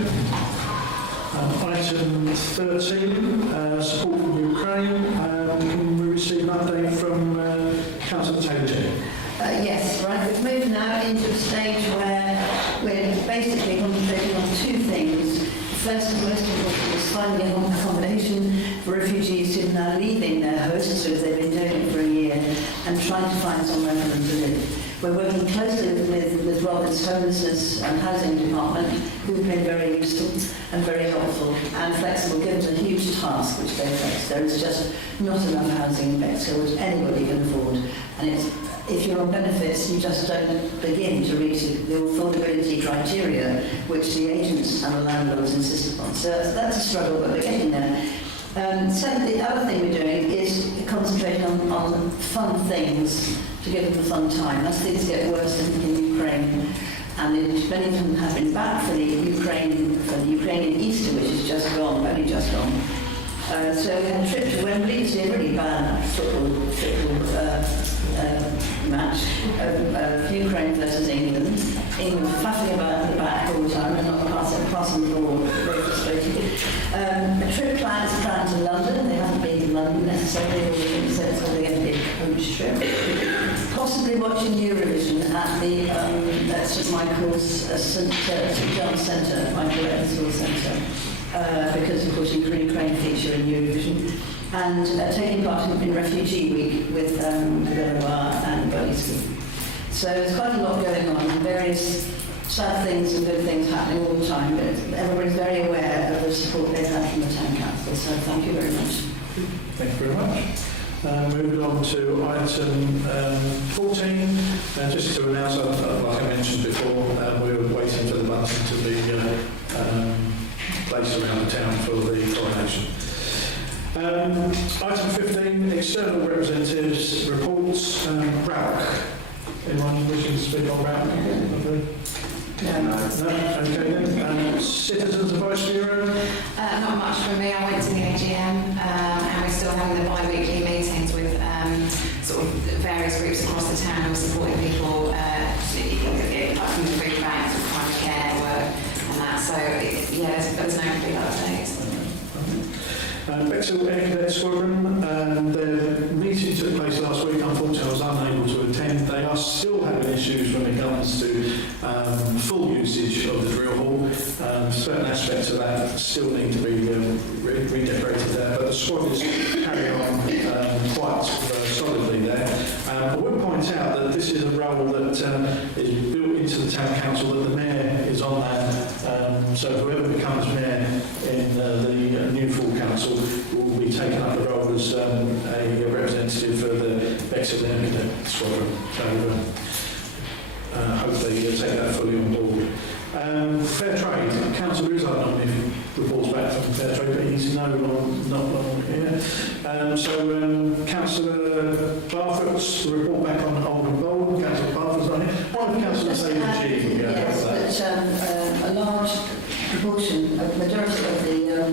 Item 13, support from Ukraine. Can we receive an update from Councillor Taylor? Yes, right. We've moved now into a stage where we're basically concentrating on two things. First and most important is finding accommodation for refugees who are now leaving their hosts, so they've been doing it for a year, and trying to find somewhere for them to live. We're working closely with Robert's Homelessness and Housing Department, who've been very useful and very helpful and flexible, given a huge task which they face. There is just not enough housing in Bexhill which anybody can afford, and if you're on benefits, you just don't begin to reach the affordability criteria which the agents and the landlords insist upon. So that's a struggle, but we're getting there. Secondly, the other thing we're doing is concentrating on fun things to give them a fun time. As things get worse in Ukraine, and many of them have been back for the Ukrainian Easter, which is just gone, only just gone. So we had a trip to Wembley to see a really bad football match of Ukraine versus England. England faffing about at the back all the time and not passing the ball, very frustrating. A trip planned to London. They haven't been to London necessarily, so it's going to be a coach trip. Possibly watching Eurovision at the at St Michael's St John's Centre, Michael Evansville Centre. Because of course Ukraine feature in Eurovision, and taking part in Refugee Week with Belabar and Bolisky. So there's quite a lot going on, various sad things and good things happening all the time, but everybody's very aware of the support they've had from the Town Council, so thank you very much. Thank you very much. Moving on to item 14, just to announce, like I mentioned before, we were waiting for the button to be placed around the town for the coronation. Item 15, external representatives reports. RALC. Anyone wishing to speak on RALC? No? Okay then. Citizens Advice Bureau? Not much from me. I went to the AGM and we're still having the bi-weekly meetings with sort of various groups across the town who are supporting people from the food bank, the primary care network, and that. So there's no complete update. Bexhill Air Cadet Squadron, their meeting took place last week. Unfortunately, I was unable to attend. They are still having issues when it comes to full usage of the drill hall. Certain aspects of that still need to be redecorated there, but the squad is carrying on quite solidly there. I would point out that this is a role that is built into the town council, that the mayor is on that. So whoever becomes mayor in the new full council will be taking up the role as a representative for the Bexhill Air Cadet Squadron. So hopefully you'll take that fully on board. Fair trade. Councillor Izzard normally reports back from Fair Trade, but he's not on here. Councillor Barfoot's report back on Oldham Bowl. Councillor Barfoot's on here. One of Councillor G. Yes, but a large proportion, a majority of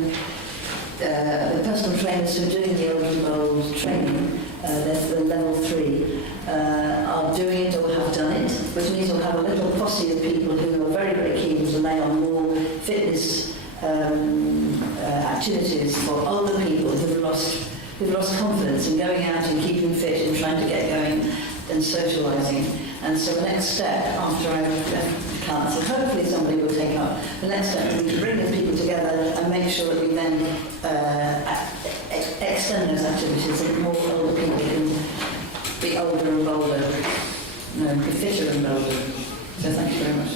the personal trainers who are doing the Oldham Bowl training, that's the level 3, are doing it or have done it, which means we'll have a little posse of people who are very, very keen to lay on more fitness activities for older people who've lost confidence in going out and keeping fit and trying to get going and socialising. And so the next step, after I've left the council, hopefully somebody will take up, the next step will be to bring these people together and make sure that we then extend those activities so that more older people can be older and bolder, be fitter and bolder. So thank you very much.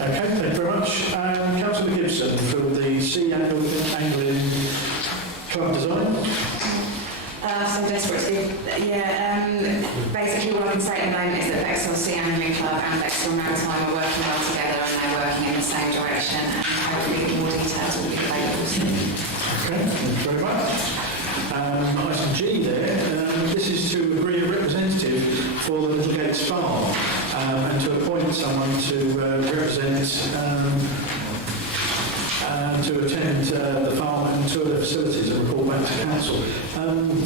Okay, thank you very much. Councillor Gibson for the Sea Angling Club Design. So desperate to basically what I can say at the moment is that Bexhill-on-Sea Angling Club and Bexhill Maritime are working well together and they're working in the same direction, and hopefully more details will be available soon. Okay, thank you very much. Item G there, this is to agree a representative for the Little Gates Farm and to appoint someone to represent to attend the farm and tour the facilities and report back to council.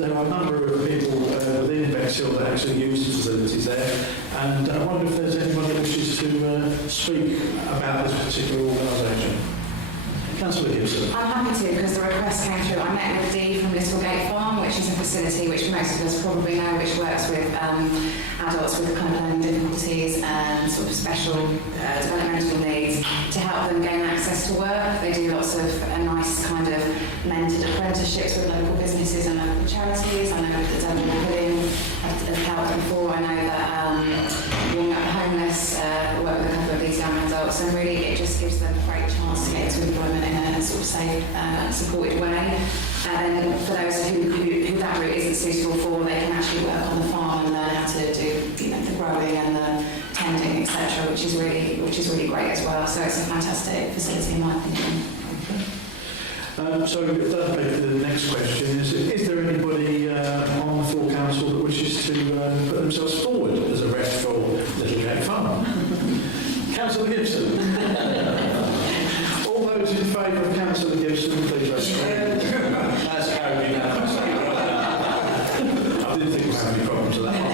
There are a number of people within Bexhill that actually use the facilities there, and I wonder if there's anyone that wishes to speak about this particular organisation. Councillor Gibson. I'm happy to, because the request came through. I met with Dee from Littlegate Farm, which is a facility which most of us probably know, which works with adults with kind of learning difficulties and sort of special developmental needs to help them gain access to work. They do lots of nice kind of mentored apprenticeships with local businesses and local charities. I know that Devil Pudding have helped before. I know that Young Up Homeless work with a couple of these young adults, and really it just gives them a great chance to get into employment in a sort of safe, supported way. And for those who that route isn't suitable for, they can actually work on the farm and learn how to do the growing and the tending, etc., which is really great as well. So it's a fantastic facility in my opinion. So that begs the next question: is there anybody on the full council that wishes to put themselves forward as a rep for Littlegate Farm? Councillor Gibson. All those in favour of Councillor Gibson, please raise your hand. That's carried unanimously. I didn't think we had any problems with that one.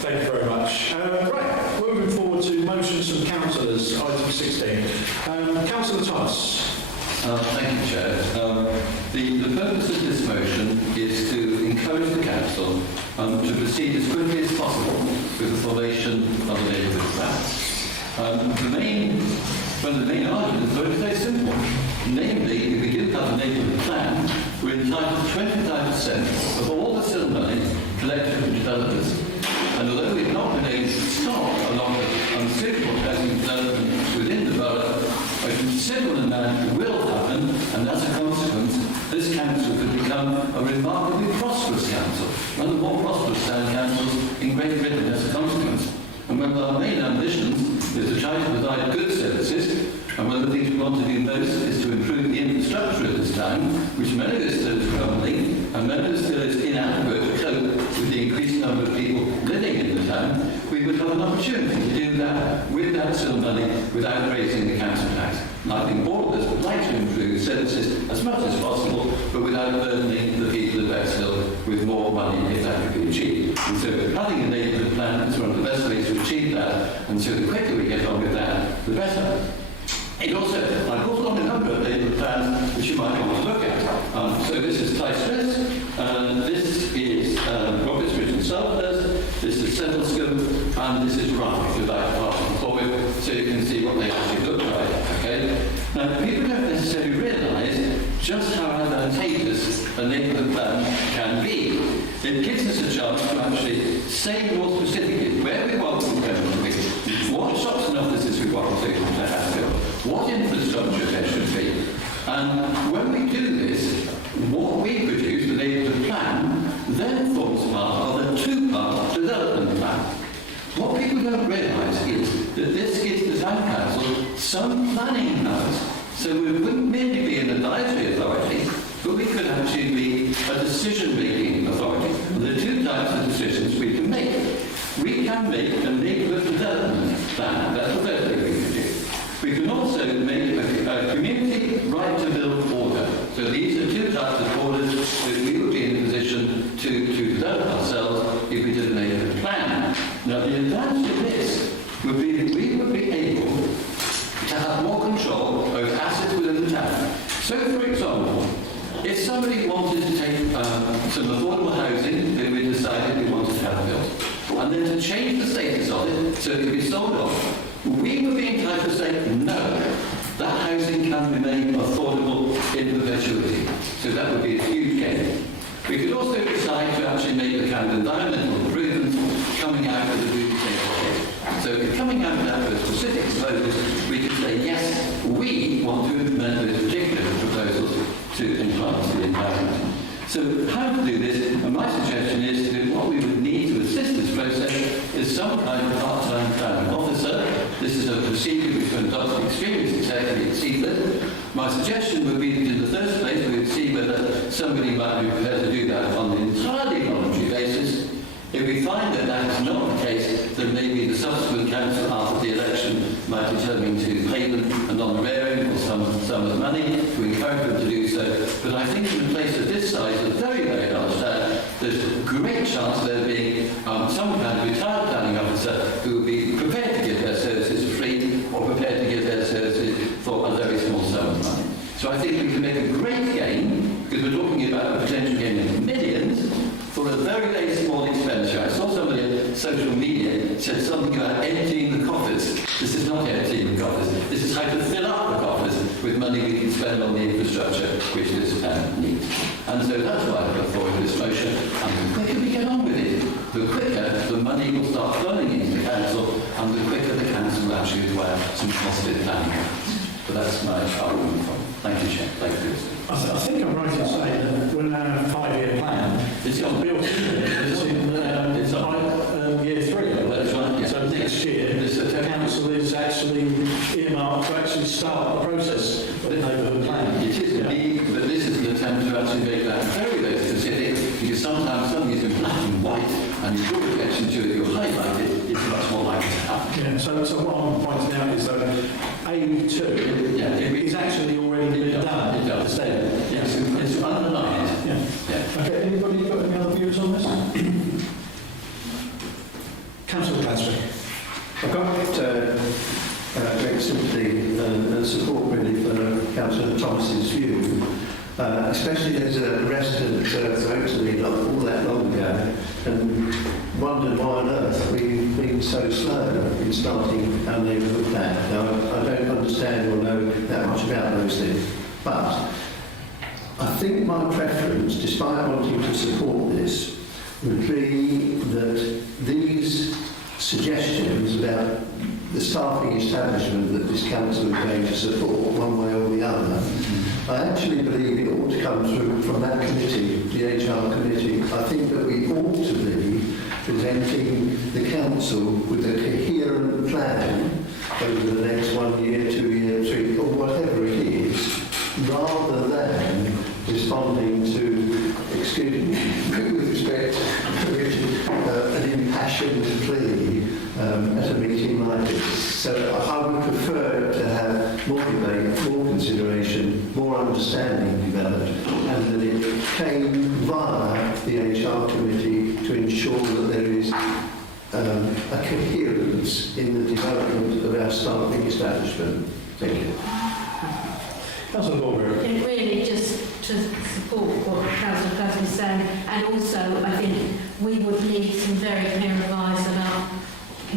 Thank you very much. Right, moving forward to motions from councillors, item 16. Councillor Thomas. Thank you, Chair. The purpose of this motion is to encourage the Council to proceed as quickly as possible with the formation of a neighbourhood plan. One of the main arguments is very simple. Namely, if we do have a neighbourhood plan, we're entitled to 25% of all the civil money collected from developers. And although we've not been able to stop a lot of unsuitable housing development within the borough, a considerable amount will happen, and as a consequence, this council could become a remarkably prosperous council, one of the more prosperous town councils in Great Britain as a consequence. And one of our main ambitions is to try to provide good services, and one of the things we want to do most is to improve the infrastructure of this town, which many of us still is crumbling, and many of us still is inadequate to cope with the increased number of people living in the town. We would have an opportunity to do that with that civil money without raising the council tax. And I think all of us would like to improve services as much as possible, but without burdening the people of Bexhill with with more money if that could be achieved. And so having a neighbourhood plan is one of the best ways to achieve that, and so the quicker we get on with that, the better. It also, I've also got a number of neighbourhood plans which you might want to look at. So this is Clysters, this is Roberts Bridge and Southhurst, this is Settlescombe, and this is Rye, with that part of the forward, so you can see what they actually look like. Okay? Now, people don't necessarily realise just how advantageous a neighbourhood plan can be. It gives us a chance to actually say more specifically where we want to go, what shops and offices we want to have built, what infrastructure there should be. And when we do this, what we produce, the neighbourhood plan, then forms part of a two-part development plan. What people don't realise is that this gives the town council some planning powers. So we wouldn't merely be an advisory authority, but we could actually be a decision-making authority. And there are two types of decisions we can make. We can make a neighbourhood development plan. That's the first thing we can do. We can also make a community right to build order. So these are two types of orders that we would be in a position to develop ourselves if we did a neighbourhood plan. Now the advantage of this would be that we would be able to have more control over assets within the town. So for example, if somebody wanted to take some affordable housing that we decided we wanted to have built, and then to change the status of it so it could be sold off, we would be entitled to say, no, that housing can remain affordable in perpetuity. So that would be a huge gain. We could also decide to actually make the kind of environmental improvements coming out of the duty safe. So coming out of that with specific proposals, we could say, yes, we want to implement those particular proposals to enhance the environment. So how to do this, and my suggestion is that what we would need to assist this process is some kind of part-time planning officer. This is a procedure which when adopted experienced executive exceeds it. My suggestion would be that in the first place we would see whether somebody might be prepared to do that on an entirely voluntary basis. If we find that that is not the case, then maybe the subsequent council after the election might determine to pay them an honorarium or some of the money to encourage them to do so. But I think in a place of this size, a very, very large town, there's a great chance of there being some kind of retired planning officer who would be prepared to give their services free or prepared to give their services for a very small sum of money. So I think we can make a great gain, because we're talking about a potential gain of millions, for a very, very small expenditure. I saw somebody on social media said something about emptying the coffers. This is not emptying the coffers. This is how to fill up the coffers with money we can spend on the infrastructure which this town needs. And so that's why I put forward this motion. And the quicker we get on with it, the quicker the money will start flowing into the council, and the quicker the council will actually require some positive planning. But that's my argument. Thank you, Chair. Thank you. I think I'm right in saying that we're now in a 5-year plan. It's got built in it's on year 3. That's right. Yeah. So next year, the council is actually earmarked to actually start the process of the neighbourhood plan. It is indeed, but this is an attempt to actually make that very, very specific, because sometimes something is in black and white, and you draw attention to it, you highlight it, it's much more likely to happen. Yeah, so what I'm pointing out is that A2 is actually already been done. It does. Yes, it's underlined. Yeah. Okay, anybody got any other views on this? Councillor Clancy. I've got great sympathy and support really for Councillor Thomas's view, especially as a resident wrote to me not all that long ago and wondered why on earth we've been so slow in starting our neighbourhood plan. Now, I don't understand or know that much about those things, but I think my preference, despite wanting to support this, would be that these suggestions about the staffing establishment that this council is going to support one way or the other, I actually believe it ought to come through from that committee, the HR committee. I think that we ought to be presenting the council with a coherent plan over the next 1 year, 2 year, 3, or whatever it is, rather than responding to, excuse me, with respect to an impassioned plea at a meeting like this. So I would prefer to have more debate, more consideration, more understanding developed, and that it came via the HR committee to ensure that there is a coherence in the development of our staffing establishment. Thank you. Councillor Baldwin. It really just to support what Councillor Cousins is saying, and also I think we would need some very clear advice about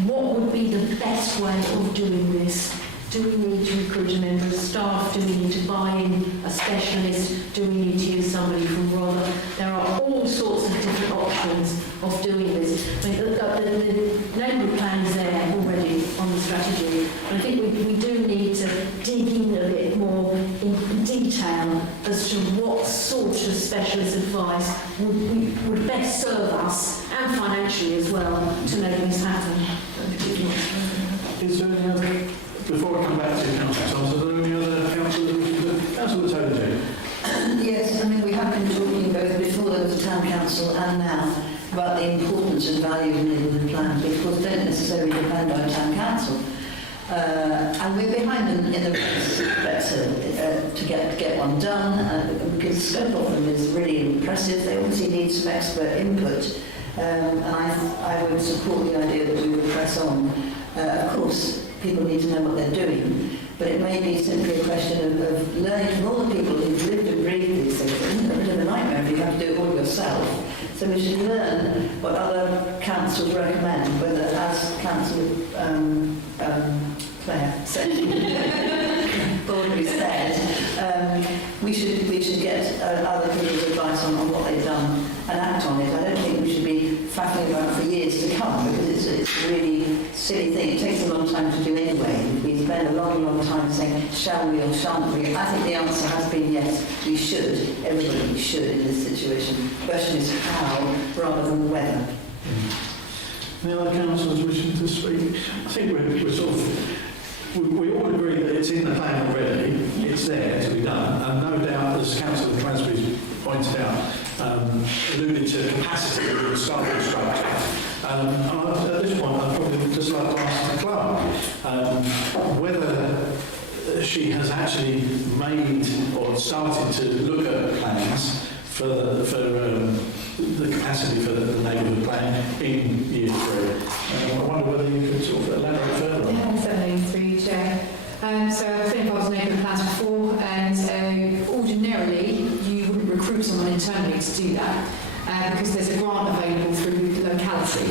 what would be the best way of doing this. Do we need to recruit a member of staff? Do we need to buy in a specialist? Do we need to use somebody from Rother? There are all sorts of different options of doing this. I mean, the neighbourhood plan is there already on the strategy. But I think we do need to dig in a bit more in detail as to what sort of specialist advice would best serve us, and financially as well, to make this happen. Is there any other, before I come back to council, are there any other councillors? Councillor Toad. Yes, I mean, we have been talking both before there was a town council and now about the importance and value of neighbourhood plans, which of course don't necessarily depend on town council. And we're behind them in the race to get one done, because the scope of them is really impressive. They obviously need some expert input, and I would support the idea that we would press on. Of course, people need to know what they're doing, but it may be simply a question of learning from all the people who've lived and breathed these things. It's a bit of a nightmare if you have to do it all yourself. So we should learn what other councils recommend, whether as Council Claire said, Baldry said, we should get other people's advice on what they've done and act on it. I don't think we should be faffing about for years to come, because it's a really silly thing. It takes a long time to do anyway. We spend a long time saying, shall we or shan't we? I think the answer has been yes, we should. Everybody should in this situation. The question is how, rather than whether. Any other councillors wishing to speak? I think we're sort of, we all agree that it's in the plan already, it's there to be done, and no doubt, as Councillor Clasby's pointed out, alluded to capacity of the staffing structure. At this point, I'd probably just like to ask the clerk whether she has actually made or started to look at plans for the capacity for the neighbourhood plan in year 3. I wonder whether you could sort of elaborate further on that. Yeah, certainly, through you, Chair. So I've been involved in neighbourhood plans before, and ordinarily you wouldn't recruit someone internally to do that, because there's a grant available through the locality,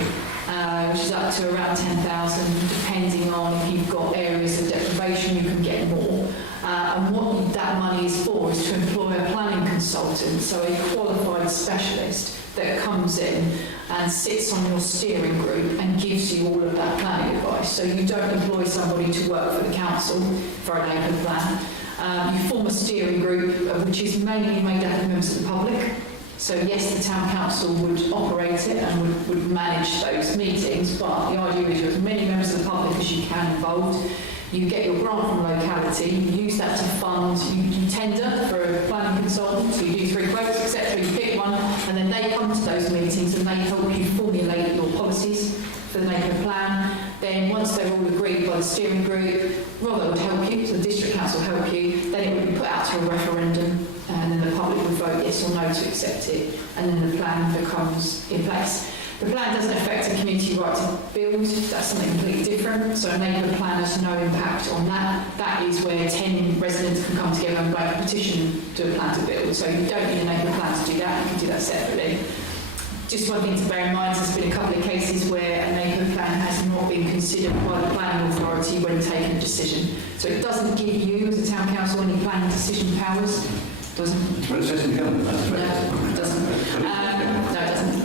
which is up to around 10,000, depending on if you've got areas of deprivation, you can get more. And what that money is for is to employ a planning consultant, so a qualified specialist that comes in and sits on your steering group and gives you all of that planning advice. So you don't employ somebody to work for the council for a neighbourhood plan. You form a steering group which is mainly made up of members of the public. So yes, the town council would operate it and would manage those meetings, but the idea is you have as many members of the public as you can involved. You get your grant from locality, you use that to fund, you tender for a planning consultant, so you do 3 quotes, etc. You pick one, and then they come to those meetings and they help you formulate your policies for the neighbourhood plan. Then once they're all agreed by the steering group, Rother would help you, so the district council will help you, then it would be put out to a referendum, and then the public would vote yes or no to accept it, and then the plan becomes in place. The plan doesn't affect a community right to build, that's something completely different, so a neighbourhood plan has no impact on that. That is where 10 residents can come together and write a petition to a plan to build, so you don't need a neighbourhood plan to do that, you can do that separately. Just one thing to bear in mind, there's been a couple of cases where a neighbourhood plan has not been considered by the planning authority when taking a decision. So it doesn't give you, as a town council, any planning decision powers. Doesn't. Well, it says in the government, that's No, it doesn't. No, it doesn't.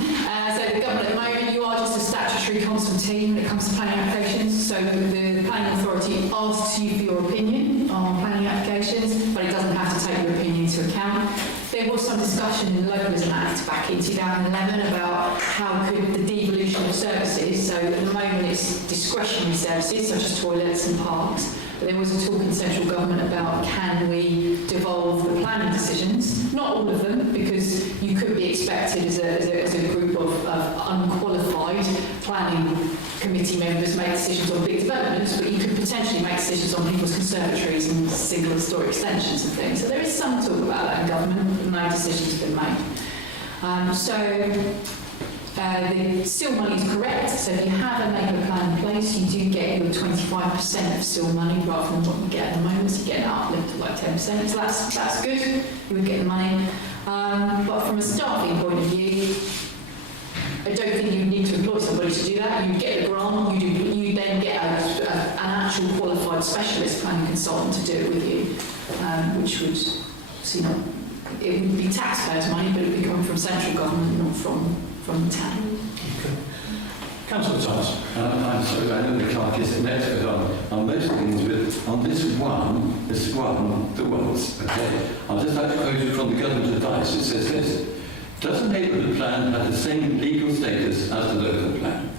So the government at the moment, you are just a statutory constantine when it comes to planning applications. So the planning authority asks you for your opinion on planning applications, but it doesn't have to take your opinion into account. There was some discussion in the Localism Act back in 2011 about how could the devolution of services, so at the moment it's discretionary services such as toilets and parks, but there was a talk in central government about can we devolve the planning decisions, not all of them, because you could be expected as a group of unqualified side, planning committee members make decisions on big developments, but you could potentially make decisions on people's conservatories and single story extensions and things. So there is some talk about that in government, but no decision's been made. The seal money is correct, so if you have a neighbour plan in place, you do get your 25% of seal money rather than what you get at the moment, so you get an uplift of like 10%, so that's good, you would get the money. But from a staffing point of view, I don't think you need to employ somebody to do that. You get the grant, you then get an actual qualified specialist planning consultant to do it with you, which would, it would be taxpayers' money, but it would be coming from central government, not from the town. Okay. Councillor Thomas. I'm sorry, I know the clerk is next, but on most things, but on this one, the ones, okay, I'll just like to quote you from the government advice. It says this: does a neighbourhood plan have the same legal status as the local plan?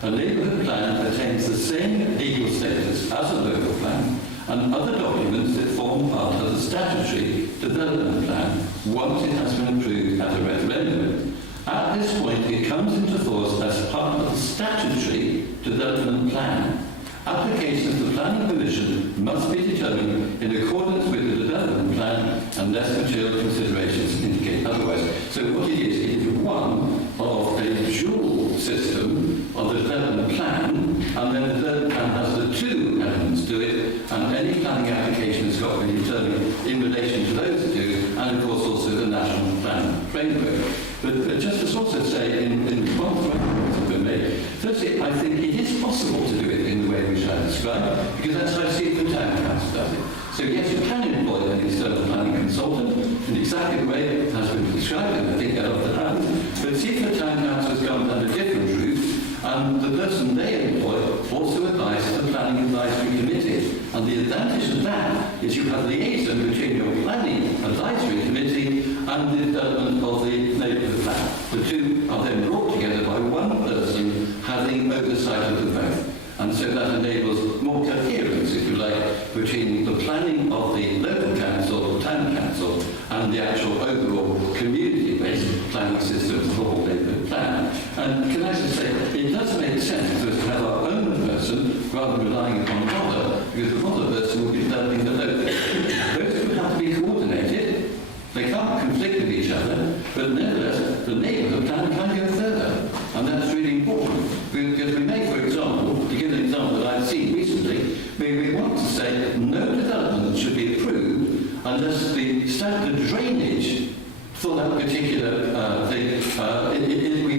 A neighbourhood plan attains the same legal status as a local plan and other documents that form part of the statutory development plan once it has been approved as a referendum. At this point, it comes into force as part of the statutory development plan. Application of the planning permission must be determined in accordance with the development plan unless material considerations indicate otherwise. So what it is one of a dual system of the development plan, and then the development plan has the two elements to it, and any planning application has got to be determined in relation to those two, and of course also the national plan framework. But just to sort of say, in one of the points that have been made, firstly, I think it is possible to do it in the way which I described, because that's how I see it the town council does it. So yes, you can employ an external planning consultant in exactly the way it has been described, and I think they're off the hand. But see if the town council has gone down a different route, and the person they employ also advises the planning advisory committee. And the advantage of that is you have liaison between your planning advisory committee and the development of the neighbourhood plan. The two are then brought together by one person having oversight of the both. And so that enables more coherence, if you like, between the planning of the local council, town council, and the actual overall community-based planning system of the whole neighbourhood plan. And can I just say, it does make sense for us to have our own person rather than relying upon another, because the other person will be developing the local. Those two have to be coordinated. They can't conflict with each other, but nevertheless, the neighbourhood plan can go further. And that's really important. Because we may, for example, to give an example that I've seen recently, we want to say no development should be approved unless the standard drainage for that particular thing,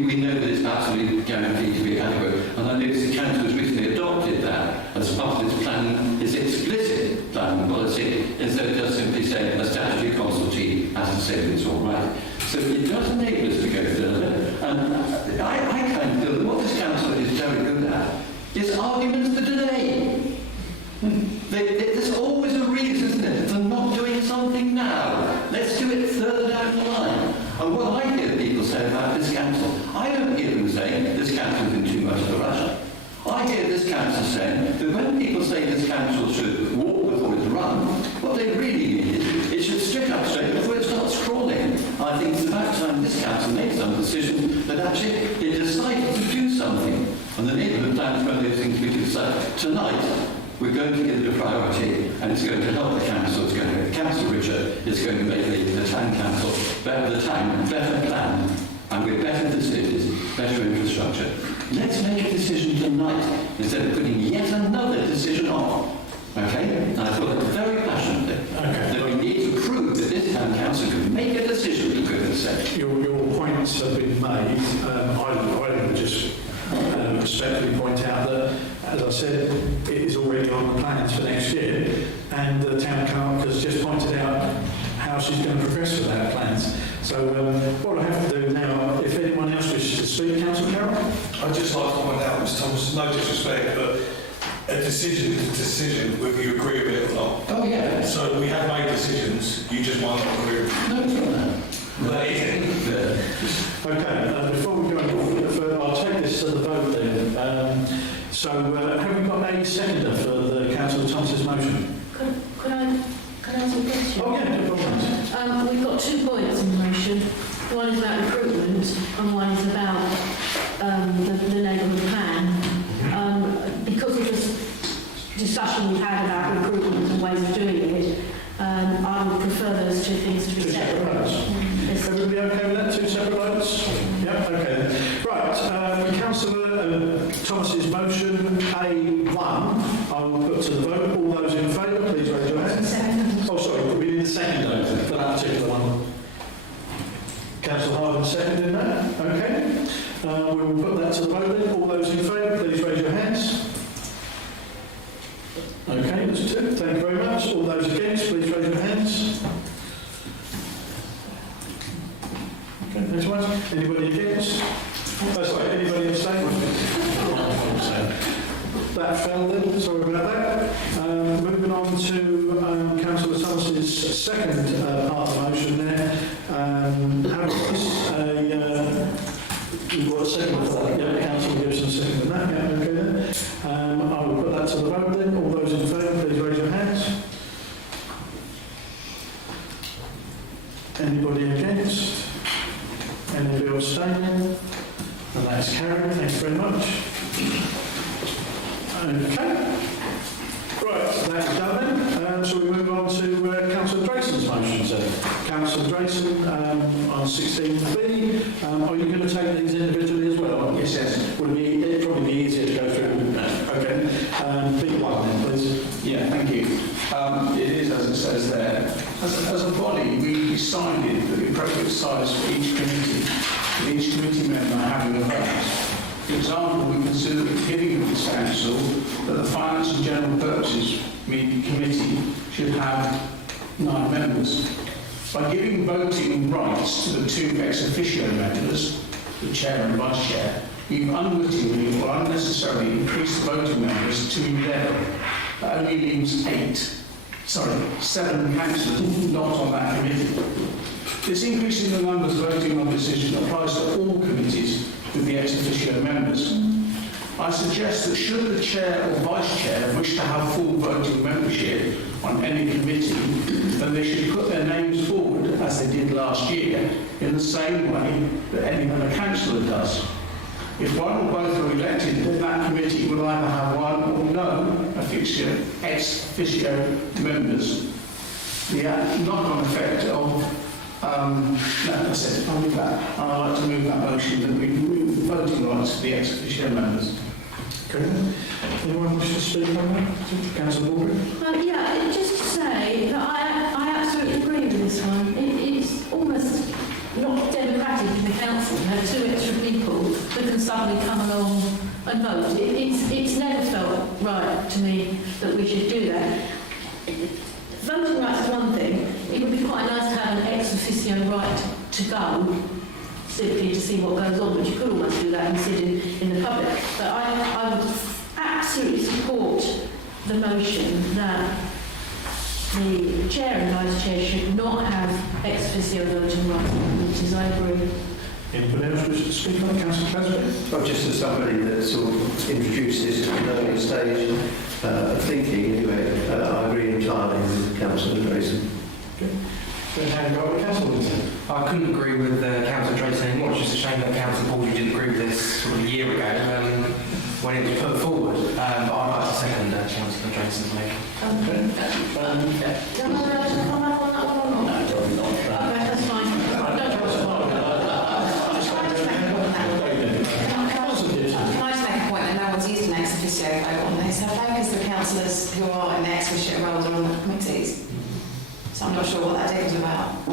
we know that it's absolutely guaranteed to be adequate. And I noticed the council has recently adopted that as part of its planning, its explicit planning policy, instead of just simply saying a statutory consultee has to say that it's all right. So it does enable us to go further. And I kind of feel that what this council is very good at is arguments for today. There's always a reason, isn't it, for not doing something now. Let's do it further down the line. And what I hear people say about this council, I don't hear them saying this council's in too much of a rush. I hear this council saying that when people say this council should walk before it runs, what they really mean is it should stick up straight before it starts crawling. I think it's about time this council made some decision that actually it decided to do something. And the neighbourhood plan is one of those things we decide tonight. We're going to give it a priority, and it's going to help the council. It's going to make the council richer. It's going to make the town council better planned, and with better facilities, better infrastructure. Let's make a decision tonight instead of putting yet another decision off. Okay? And I feel very passionately that we need to prove that this town council can make a decision, for goodness sake. Your points have been made. I would just respectfully point out that, as I said, it is already on the plans for next year, and the town clerk has just pointed out how she's going to progress with our plans. So what I have to do now, if anyone else wishes to speak, Councillor Carroll? I'd just like to point out, Mr Thomas, no disrespect, but a decision is a decision, whether you agree with it or not. Oh, yeah. So we have made decisions, you just might not agree with it. No, it's not that. Okay, before we go any further, I'll take this to the vote then. So have we got a seconder for the Councillor Thomas's motion? Could I ask a question? Oh yeah, no problems. We've got 2 points in the motion. One is about recruitment and one is about the discussion we've had about recruitment and ways of doing it, I would prefer those two things to be Two separate separate. votes. Yes. Everybody okay with that? Two separate votes? Yep, okay then. Right, Councillor Thomas's motion A1, I will put to the vote. All those in favour, please raise your hands. Oh, sorry, we need a second vote for that particular one. Councillor Harden seconded that. Okay. We will put that to the vote then. All those in favour, please raise your hands. Okay, that's two. Thank you very much. All those against, please raise your hands. Okay, next one. Anybody against? Sorry, anybody abstain? That fell then, sorry about that. Moving on to Councillor Thomas's second part of the motion there. You've got a second for that. Yeah, Councillor Gibson seconded that. Yeah, okay then. I will put that to the vote then. All those in favour, please raise your hands. Anybody against? Anybody abstaining? And that's carried. Thank you very much. Okay. Right, that's done then. So we move on to Councillor Drayson's motions then. Councillor Drayson on 16B. Are you going to take these individually as well? Yes, yes. Would it probably be easier to go through? Okay. B1 then, please. Yeah, thank you. It is, as it says there, as a body, we decided that the appropriate size for each committee member having a vote. For example, we consider at the beginning of this council that the Finance and General Purposes Committee should have 9 members. By giving voting rights to the 2 ex officio members, the chair and vice chair, we've unwittingly or unnecessarily increased the voting members to 11. That only leaves 7 councillors not on that committee. This increase in the numbers voting on decision applies to all committees with the ex officio members. I suggest that should the chair or vice chair wish to have full voting membership on any committee, then they should put their names forward, as they did last year, in the same way that any other councillor does. If one or both are elected, then that committee will either have one or no ex officio members. The knock-on effect of no, that's it. I'll move that. I'd like to move that motion that we move the voting rights to the ex officio members. Okay. Anyone wish to speak on that? Councillor Baldwin? Yeah, just to say that I absolutely agree with this one. It's almost not democratic in the council to have 2 extra people that can suddenly come along and vote. It's never felt right to me that we should do that. Voting rights is one thing. It would be quite nice to have an ex officio right to go, simply to see what goes on, but you could almost do that and sit in the public. But I would absolutely support the motion that the chair and vice chair should not have ex officio voting rights, which is I agree. Anybody else wish to speak on it? Councillor Casper? Well, just as somebody that sort of introduced this to an early stage of thinking, anyway, I agree entirely with Councillor Drayson. Okay. Then hand over to Councillor Winton. I couldn't agree with Councillor Drayson anymore. It's just a shame that Councillor Baldwin didn't agree with this sort of a year ago when it was put forward. But I'd like to second Councillor Drayson's motion. Okay. Can I just come back on that one or not? Okay, that's fine. Can I just make a point that no one's used an ex officio vote on this? Have they? Because the councillors who are in the ex officio roles are on the committees. So I'm not sure what that deal is about.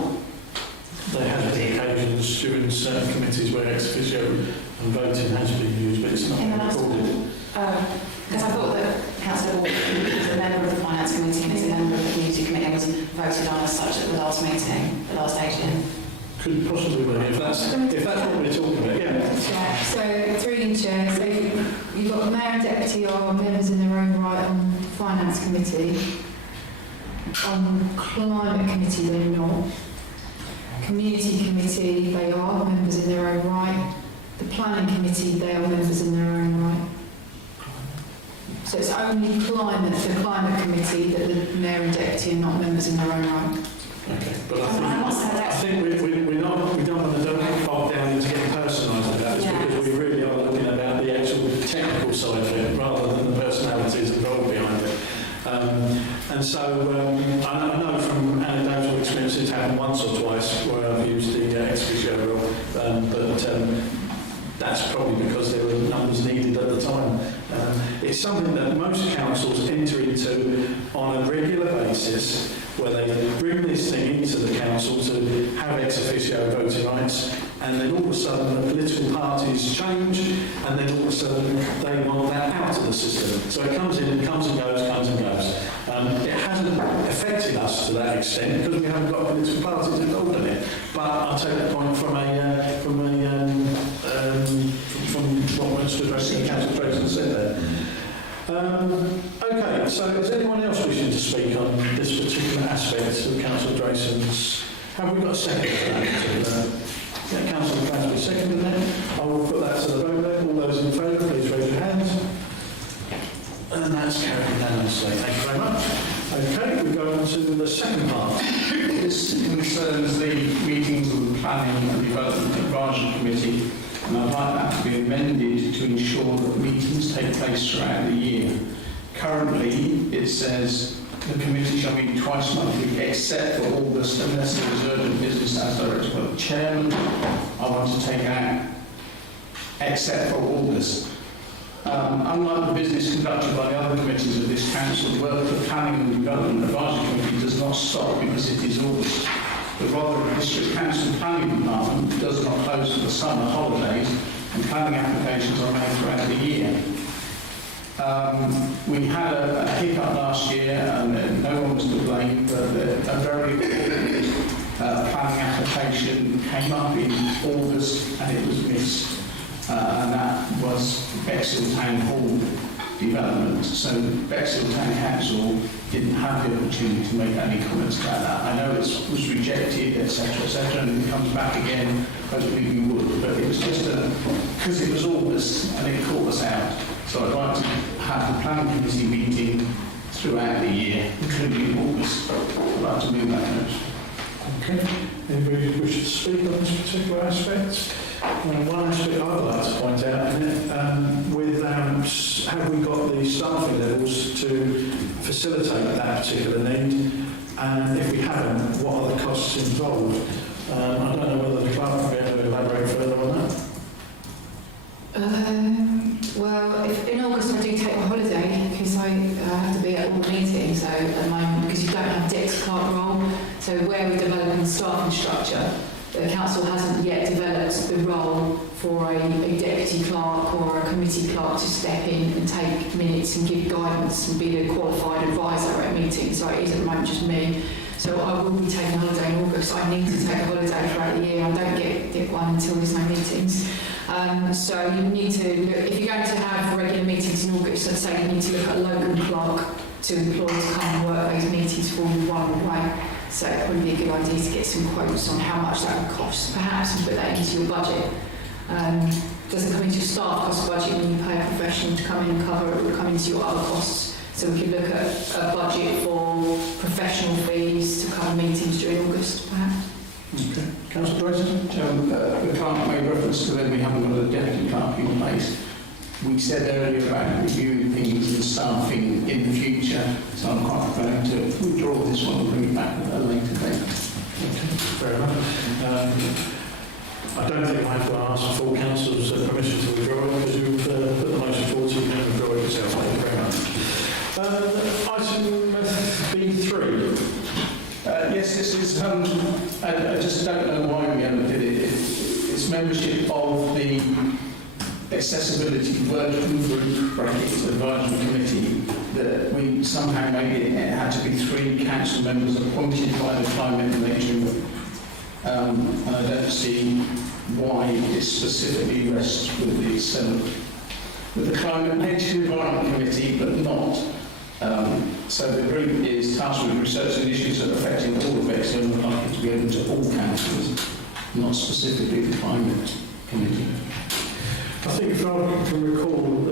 They have the occasions during certain committees where ex officio and voting has been used, but it's not recorded. Because I thought that Councillor Baldwin is a member of the Finance Committee and is a member of the Community Committee and was voted on as such at the last meeting, the last AGM. Could possibly be, if that's what we're talking about, yeah. Yeah, so through you, Chair, so you've got the Mayor and Deputy are members in their own right on the Finance Committee. On Climate Committee, they're not. Community Committee, they are members in their own right. The Planning Committee, they are members in their own right. So it's only the Climate Committee that the Mayor and Deputy are not members in their own right. Okay, but I think we don't want to bog down into getting personalised about this because we really are looking about the actual technical side of it rather than the personalities involved behind it. And so I know from anecdotal experience it's happened once or twice where I've used the ex officio rule, but that's probably because there were numbers needed at the time. It's something that most councils enter into on a regular basis, where they bring this thing into the council to have ex officio voting rights, and then all of a sudden the political parties change, and then all of a sudden they want that out of the system. So it comes in and comes and goes, comes and goes. It hasn't affected us to that extent because we haven't got political parties involved in it. But I'll take that point from what Mr. President, Council President said there. Okay, so is anyone else wishing to speak on this particular aspect of Councillor Drayson's? Have we got a second for that? Yeah, Councillor Clancy seconded that. I will put that to the vote there. All those in favour, please raise your hands. And that's carried unanimously. Thank you very much. Okay, we go on to the second part. This concerns the meetings of the Planning and Development Advisory Committee, and I'd like that to be amended to ensure that meetings take place throughout the year. Currently, it says the committee shall meet twice monthly, except for August, unless there is urgent business as directed by the chairman. I want to take out except for August. Unlike the business conducted by the other committees of this council, the work of the Planning and Development Advisory Committee does not stop because it is August. But rather, the District Council Planning Department does not close for the summer holidays, and planning applications are made throughout the year. We had a hiccup last year, and no one was to blame, but a very important planning application came up in August and it was missed. And that was Bexhill Town Hall development. So Bexhill Town Council didn't have the opportunity to make any comments about that. I know it was rejected, etc., and if it comes back again, hopefully we would. But it was just because it was August and it caught us out. So I'd like to have the planning committee meeting throughout the year, including August. I'd like to move that motion. Okay. Anybody wish to speak on this particular aspect? One aspect I'd like to point out in it, have we got the staffing levels to facilitate that particular need? And if we haven't, what are the costs involved? I don't know whether the clerk will be able to elaborate further on that. Well, in August I do take a holiday because I have to be at all the meetings at the moment because you don't have deputy clerk role. So where we're developing the staffing structure, the council hasn't yet developed the role for a deputy clerk or a committee clerk to step in and take minutes and give guidance and be the qualified advisor at meetings. So it is at the moment just me. So I will be taking a holiday in August. I need to take a holiday throughout the year. I don't get one until there's no meetings. So you need to look, if you're going to have regular meetings in August, I'd say you need to look at a local clerk to employ to come and work those meetings for you while you're away. So it would be a good idea to get some quotes on how much that would cost, perhaps, and put that into your budget. Doesn't come into your staff cost budget when you pay a professional to come in and cover it, it will come into your other costs. So we could look at a budget for professional fees to cover meetings during August, perhaps. Okay. Councillor President? The clerk made reference to them, we haven't got a deputy clerk in place. We said earlier about reviewing things and staffing in the future, so I'm quite prepared to withdraw this one and bring it back at a later date. Okay, fair enough. I don't think I have to ask full council's permission to withdraw it because you've put the motion forward, so you can withdraw it yourself. Thank you very much. Item B3. Yes, this is, I just don't know why we ever did it. It's membership of the Accessibility Working Group Advisory Committee that we somehow made it had to be 3 council members appointed by the Climate and Nature. And I don't see why it specifically rests with the Climate and Nature Environment Committee, but not. So the group is tasked with researching issues that are affecting all of Bexhill and would like it to be open to all councillors, not specifically the Climate Committee. I think if I can recall,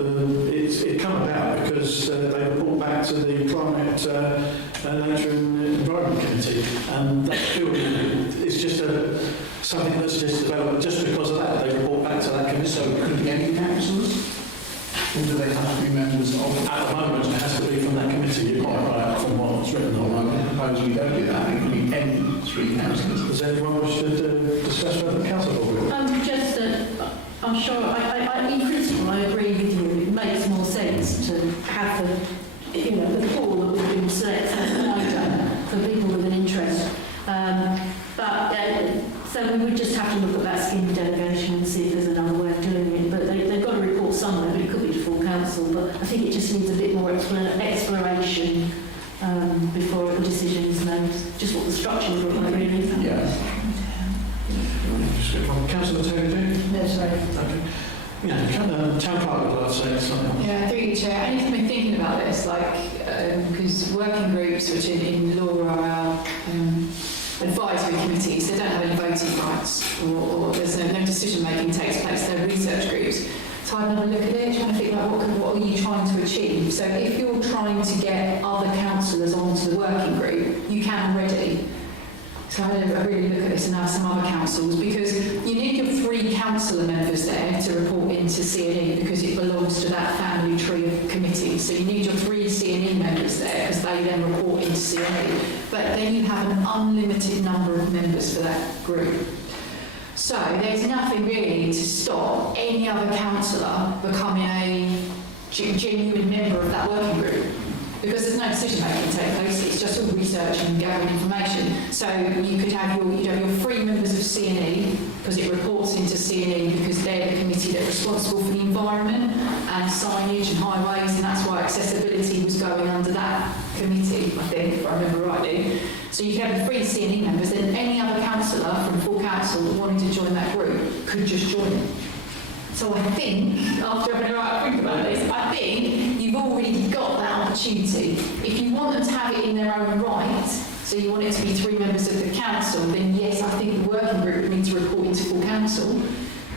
it came about because they were brought back to the Climate, Nature and Environment Committee, and that's purely, it's just something that's just developed just because of that. They were brought back to that committee. So it could be any councillors? Or do they have to be members of? At the moment, it has to be from that committee. You're quite right. propose we don't do that. It could be any 3 councillors. Does anyone wish to discuss further? Councillor Hall? Just that I'm sure, in principle, I agree with you. It makes more sense to have the pool that we've been selected wider for people with an interest. So we would just have to look at that scheme delegation and see if there's another way of doing it. But they've got a report somewhere, but it could be to full council. But I think it just needs a bit more exploration before a decision is made. Just what the structure would look like, really. Yeah. Councillor Taylor? No, sorry. Okay. Yeah, Town Clerk would like to say something. Yeah, through you, Chair. I need to be thinking about this, because working groups, which in law are our advisory committees, they don't have any voting rights, or there's no decision-making takes place. They're research groups. So I'd have a look at it, trying to think like what are you trying to achieve. So if you're trying to get other councillors onto the working group, you can already. So I really look at this and have some other councils, because you need your 3 councillor members there to report into C&E, because it belongs to that family tree of committees. So you need your 3 C&E members there, because they then report into C&E. But then you have an unlimited number of members for that group. So there's nothing really to stop any other councillor becoming a genuine member of that working group, because there's no decision making take place. It's just all research and gathering information. So you could have your 3 members of C&E, because it reports into C&E, because they're the committee that's responsible for the environment and signage and highways, and that's why accessibility was going under that committee, I think, if I remember rightly. So you could have the 3 C&E members, then any other councillor from full council that wanted to join that group could just join it. So I think, after having a think about this, I think you've already got that opportunity. If you want them to have it in their own right, so you want it to be 3 members of the council, then yes, I think the working group would need to report into full council,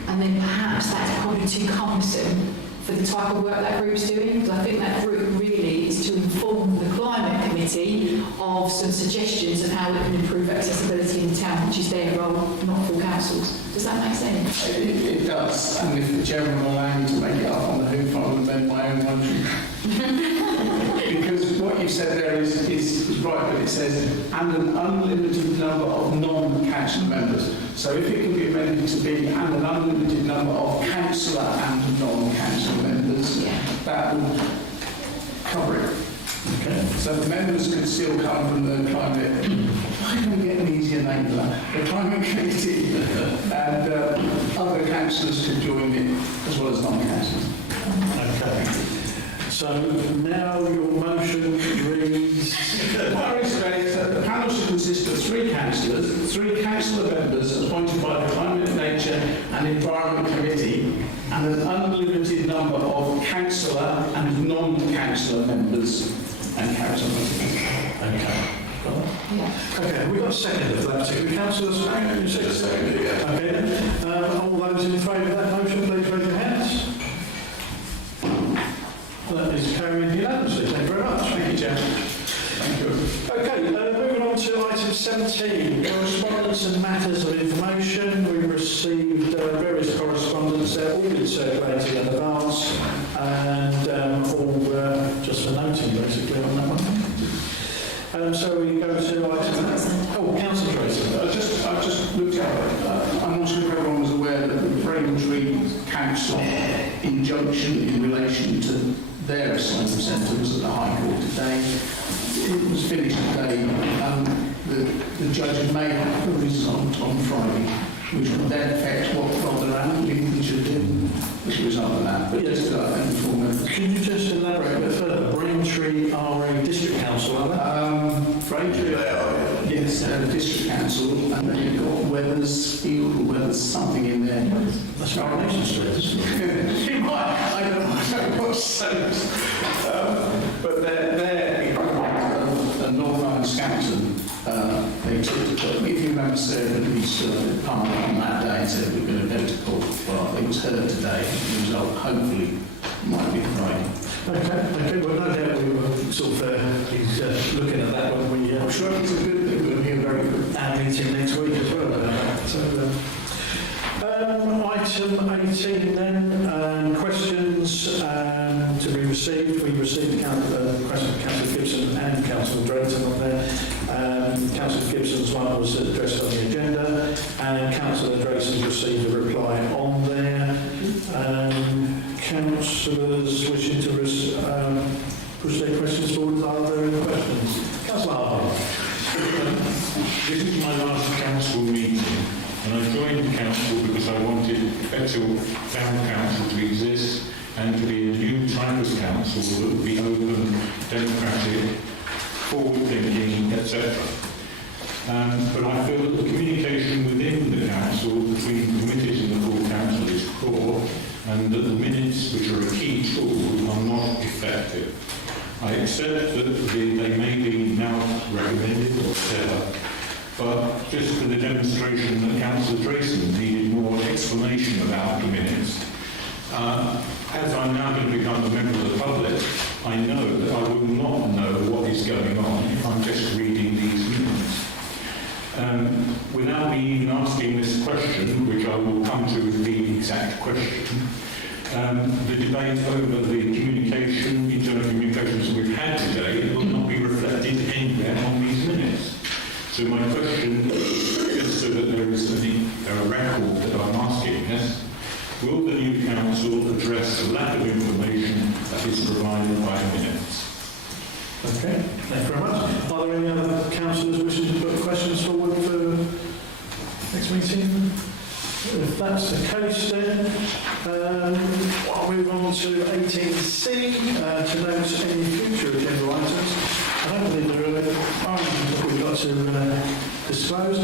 and then perhaps that's probably too cumbersome for the type of work that group's doing, because I think that group really is to inform the climate committee of some suggestions of how we can improve accessibility in the town, which is their role, not full councils. Does that make sense? It does, and if the chairman will allow me to make it up on the hoof, I will amend my own motion. Because what you said there is right, but it says, and an unlimited number of non-council members. So if it can be amended to be and an unlimited number of councillor and non-council members, that would cover it. Okay. So the members could still come from the climate. Why don't we get an easier name for that? The climate committee, and other councillors could join it as well as non-councillors. Okay. So now your motion reads... The panel should consist of 3 councillors, 3 councillor members appointed by the Climate, Nature and Environment Committee, and an unlimited number of councillor and non-councillor members and councillors. Okay. Okay, we've got a second of that particular councillors. Second, yeah. Okay then. All those in favour of that motion, please raise your hands. That is carried unanimously. Thank you very much. Thank you, Chair. Thank you. Okay, moving on to item 17, correspondence and matters of information. We received various correspondence. They're all been circulated in advance, and all just for noting basically on that one. So we go to item... Oh, Councillor Tracy. I've just looked at it. I'm not sure if everyone was aware that the Braintree Council injunction in relation to their asylum centre was at the High Court today. It was finished today. The judge had made a result on Friday, which would then affect what Rotherham should do as a result of that. But just inform them. Can you just elaborate a bit further? Braintree are a district council, are they? Braintree, yes, district council, and then you've got Weathersfield or Weathers something in there. That's Coronation Street. You might, I don't know what sense. But they're a North Island Scampton. They took, if you remember, Sarah, we still on that day and said we're going to go to court. Well, it was heard today. The result, hopefully, might be Friday. Okay, well, no doubt we were sort of looking at that when we... I'm sure it's a good thing. We'll hear very good. Our meeting next week as well. Item 18 then, questions to be received. We received a question from Councillor Gibson and Councillor Drayton on there. Councillor Gibson's one was addressed on the agenda, and Councillor Drayson received a reply on there. Councillors wishing to push their questions forward, are there any questions? Councillor Harvey. This is my last council meeting, and I joined the council because I wanted Bexhill Town Council to exist and to be a new type of council that would be open, democratic, forward-thinking, etc. But I feel that the communication within the council between committees and the full council is poor, and that the minutes, which are a key tool, are not effective. I accept that they may be now recommended or set up, but just for the demonstration that Councillor Drayson needed more explanation about the minutes. As I'm now going to become a member of the public, I know that I will not know what is going on if I'm just reading these minutes. Without me even asking this question, which I will come to with the exact question, the debate over the communication, internal communications that we've had today will not be reflected anywhere on these minutes. So my question, just so that there is a record that I'm asking this, will the new council address the lack of information that is provided by minutes? Okay, thank you very much. Are there any other councillors wishing to put questions forward for next meeting? If that's the case, then I'll move on to 18C to note any future agenda items. I don't believe there are any that we've got to disclose.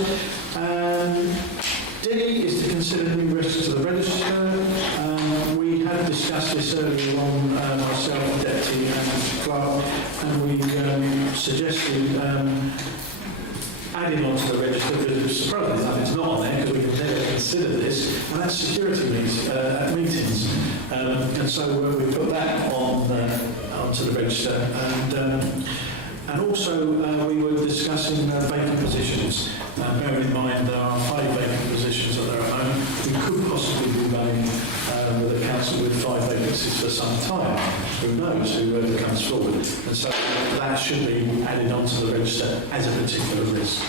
D is to consider new risks to the register. We had discussed this earlier on, myself, Deputy and Clerk, and we suggested adding on to the register, because it's surprising that it's not on there, because we can never consider this, and that's security meetings. And so we put that on onto the register, and also we were discussing vacant positions. Bearing in mind there are 5 vacant positions that are at home, we could possibly be running with a council with 5 vacancies for some time. Who knows whoever comes forward. And so that should be added onto the register as a particular risk.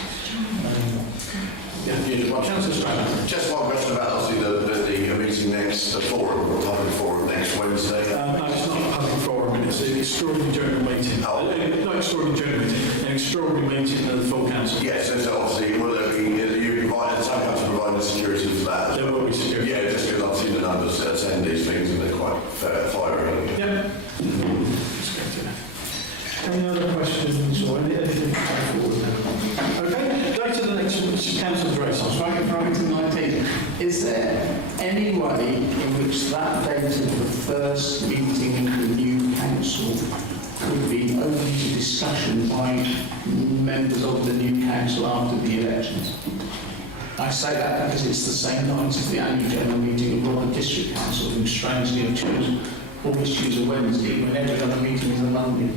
Councillor Stratton. Just one question about obviously the meeting next, the forum, or public forum next Wednesday. No, it's not a public forum, it's an extraordinary general meeting. Oh. Not extraordinary general meeting, an extraordinary meeting of the full council. Yes, so obviously, will there be, you provide, the town council providing security for that? There will be security. Yeah, just because I've seen the numbers that attend these things and they're quite fiery. Yep. Any other questions or anything to go forward now? Okay, go to the next one, which is Councillor Drayson. Right to 19. Is there any way in which that date of the first meeting of the new council could be open to discussion by members of the new council after the elections? I say that because it's the same night as the annual general meeting of Rotherham District Council, who strangely always choose a Wednesday when every other meeting is a Monday.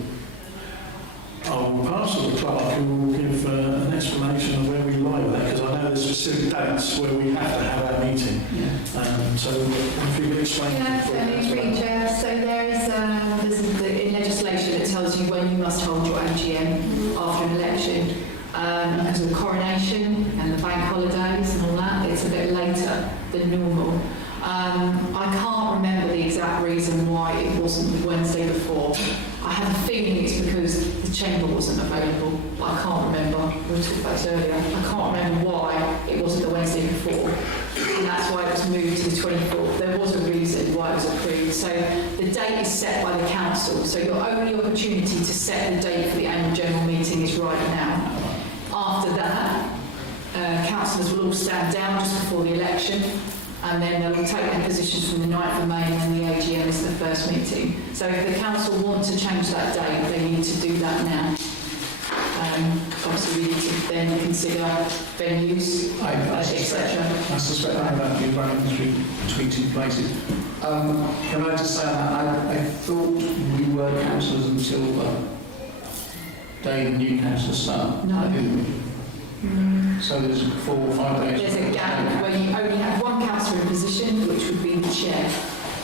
I will pass to the clerk who will give an explanation of where we lie with that, because I know there's specific dates where we have to have our meeting. Yeah. So if you could explain. Yeah, so there is in legislation it tells you when you must hold your AGM after an election. As a coronation and the bank holidays and all that, it's a bit later than normal. I can't remember the exact reason why it wasn't the Wednesday before. I have a feeling it's because the chamber wasn't available. I can't remember. We talked about this earlier. I can't remember why it wasn't the Wednesday before. And that's why it was moved to the 24th. There was a reason why it was approved. So the date is set by the council. So your only opportunity to set the date for the annual general meeting is right now. After that, councillors will all stand down just before the election, and then they'll take their positions from the 9th of May, and then the AGM is the first meeting. So if the council want to change that date, they need to do that now. Obviously, we need to then consider venues, etc. I suspect I have actually running between 2 places. Can I just say that I thought we were councillors until the day the new council start? No. Didn't we? So there's 4 or 5 days. There's a gap where you only have one councillor in position, which would be the chair.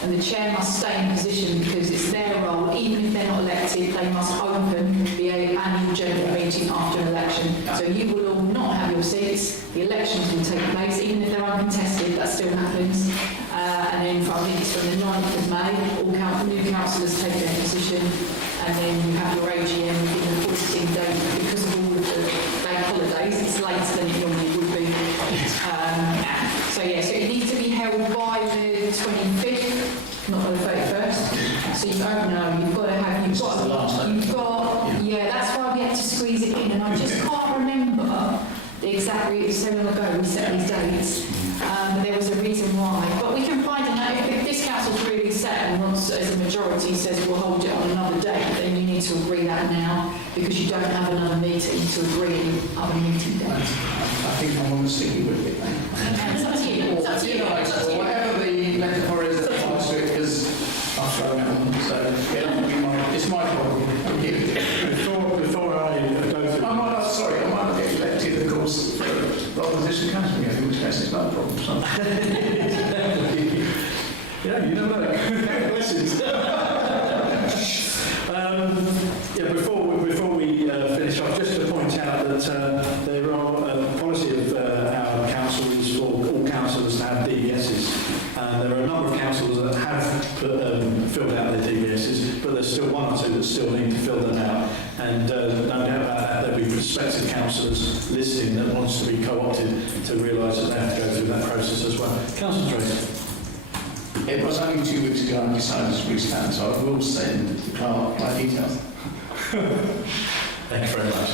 and the chair must stay in position because it's their role, even if they're not elected, they must open the annual general meeting after an election. So you will all not have your seats, the elections will take place, even if they're uncontested, that still happens. And then I think it's from the 9th of May, all new councillors take their position, and then you have your AGM within the 14 days. Because of all of the bank holidays, it's later than it normally would be. So it needs to be held by the 25th, not the 31st. So you don't know, you've got to have, that's why we had to squeeze it in, and I just can't remember the exact reason. So long ago we set these dates, but there was a reason why. But we can find out if this council's really set and wants, as a majority says, we'll hold it on another date, then you need to agree that now, because you don't have another meeting to agree other meeting dates. I think I want to stick with it. It's up to you. It's up to you. Well, whatever the metaphor is that applies to it, because I've thrown it on, so it's my problem. Before I go through... I might not get elected, of course, for the opposition council, in which case it's not a problem. So. Yeah, you never know. Blessings. Before we finish off, just to point out that there are a policy of our council is for all councillors to have DVSs. There are a number of councillors that have filled out their DVSs, but there's still one or two that still need to fill them out. And no doubt about that, there'll be prospective councillors listening that wants to be co-opted to realise that they have to go through that process as well. Councillor Tracy. It was only 2 weeks ago I decided to restand, so I will send the clerk my details. Thank you very much.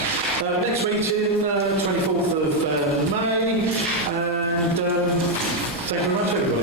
Next meeting, 24th of May, and thank you very much, everybody.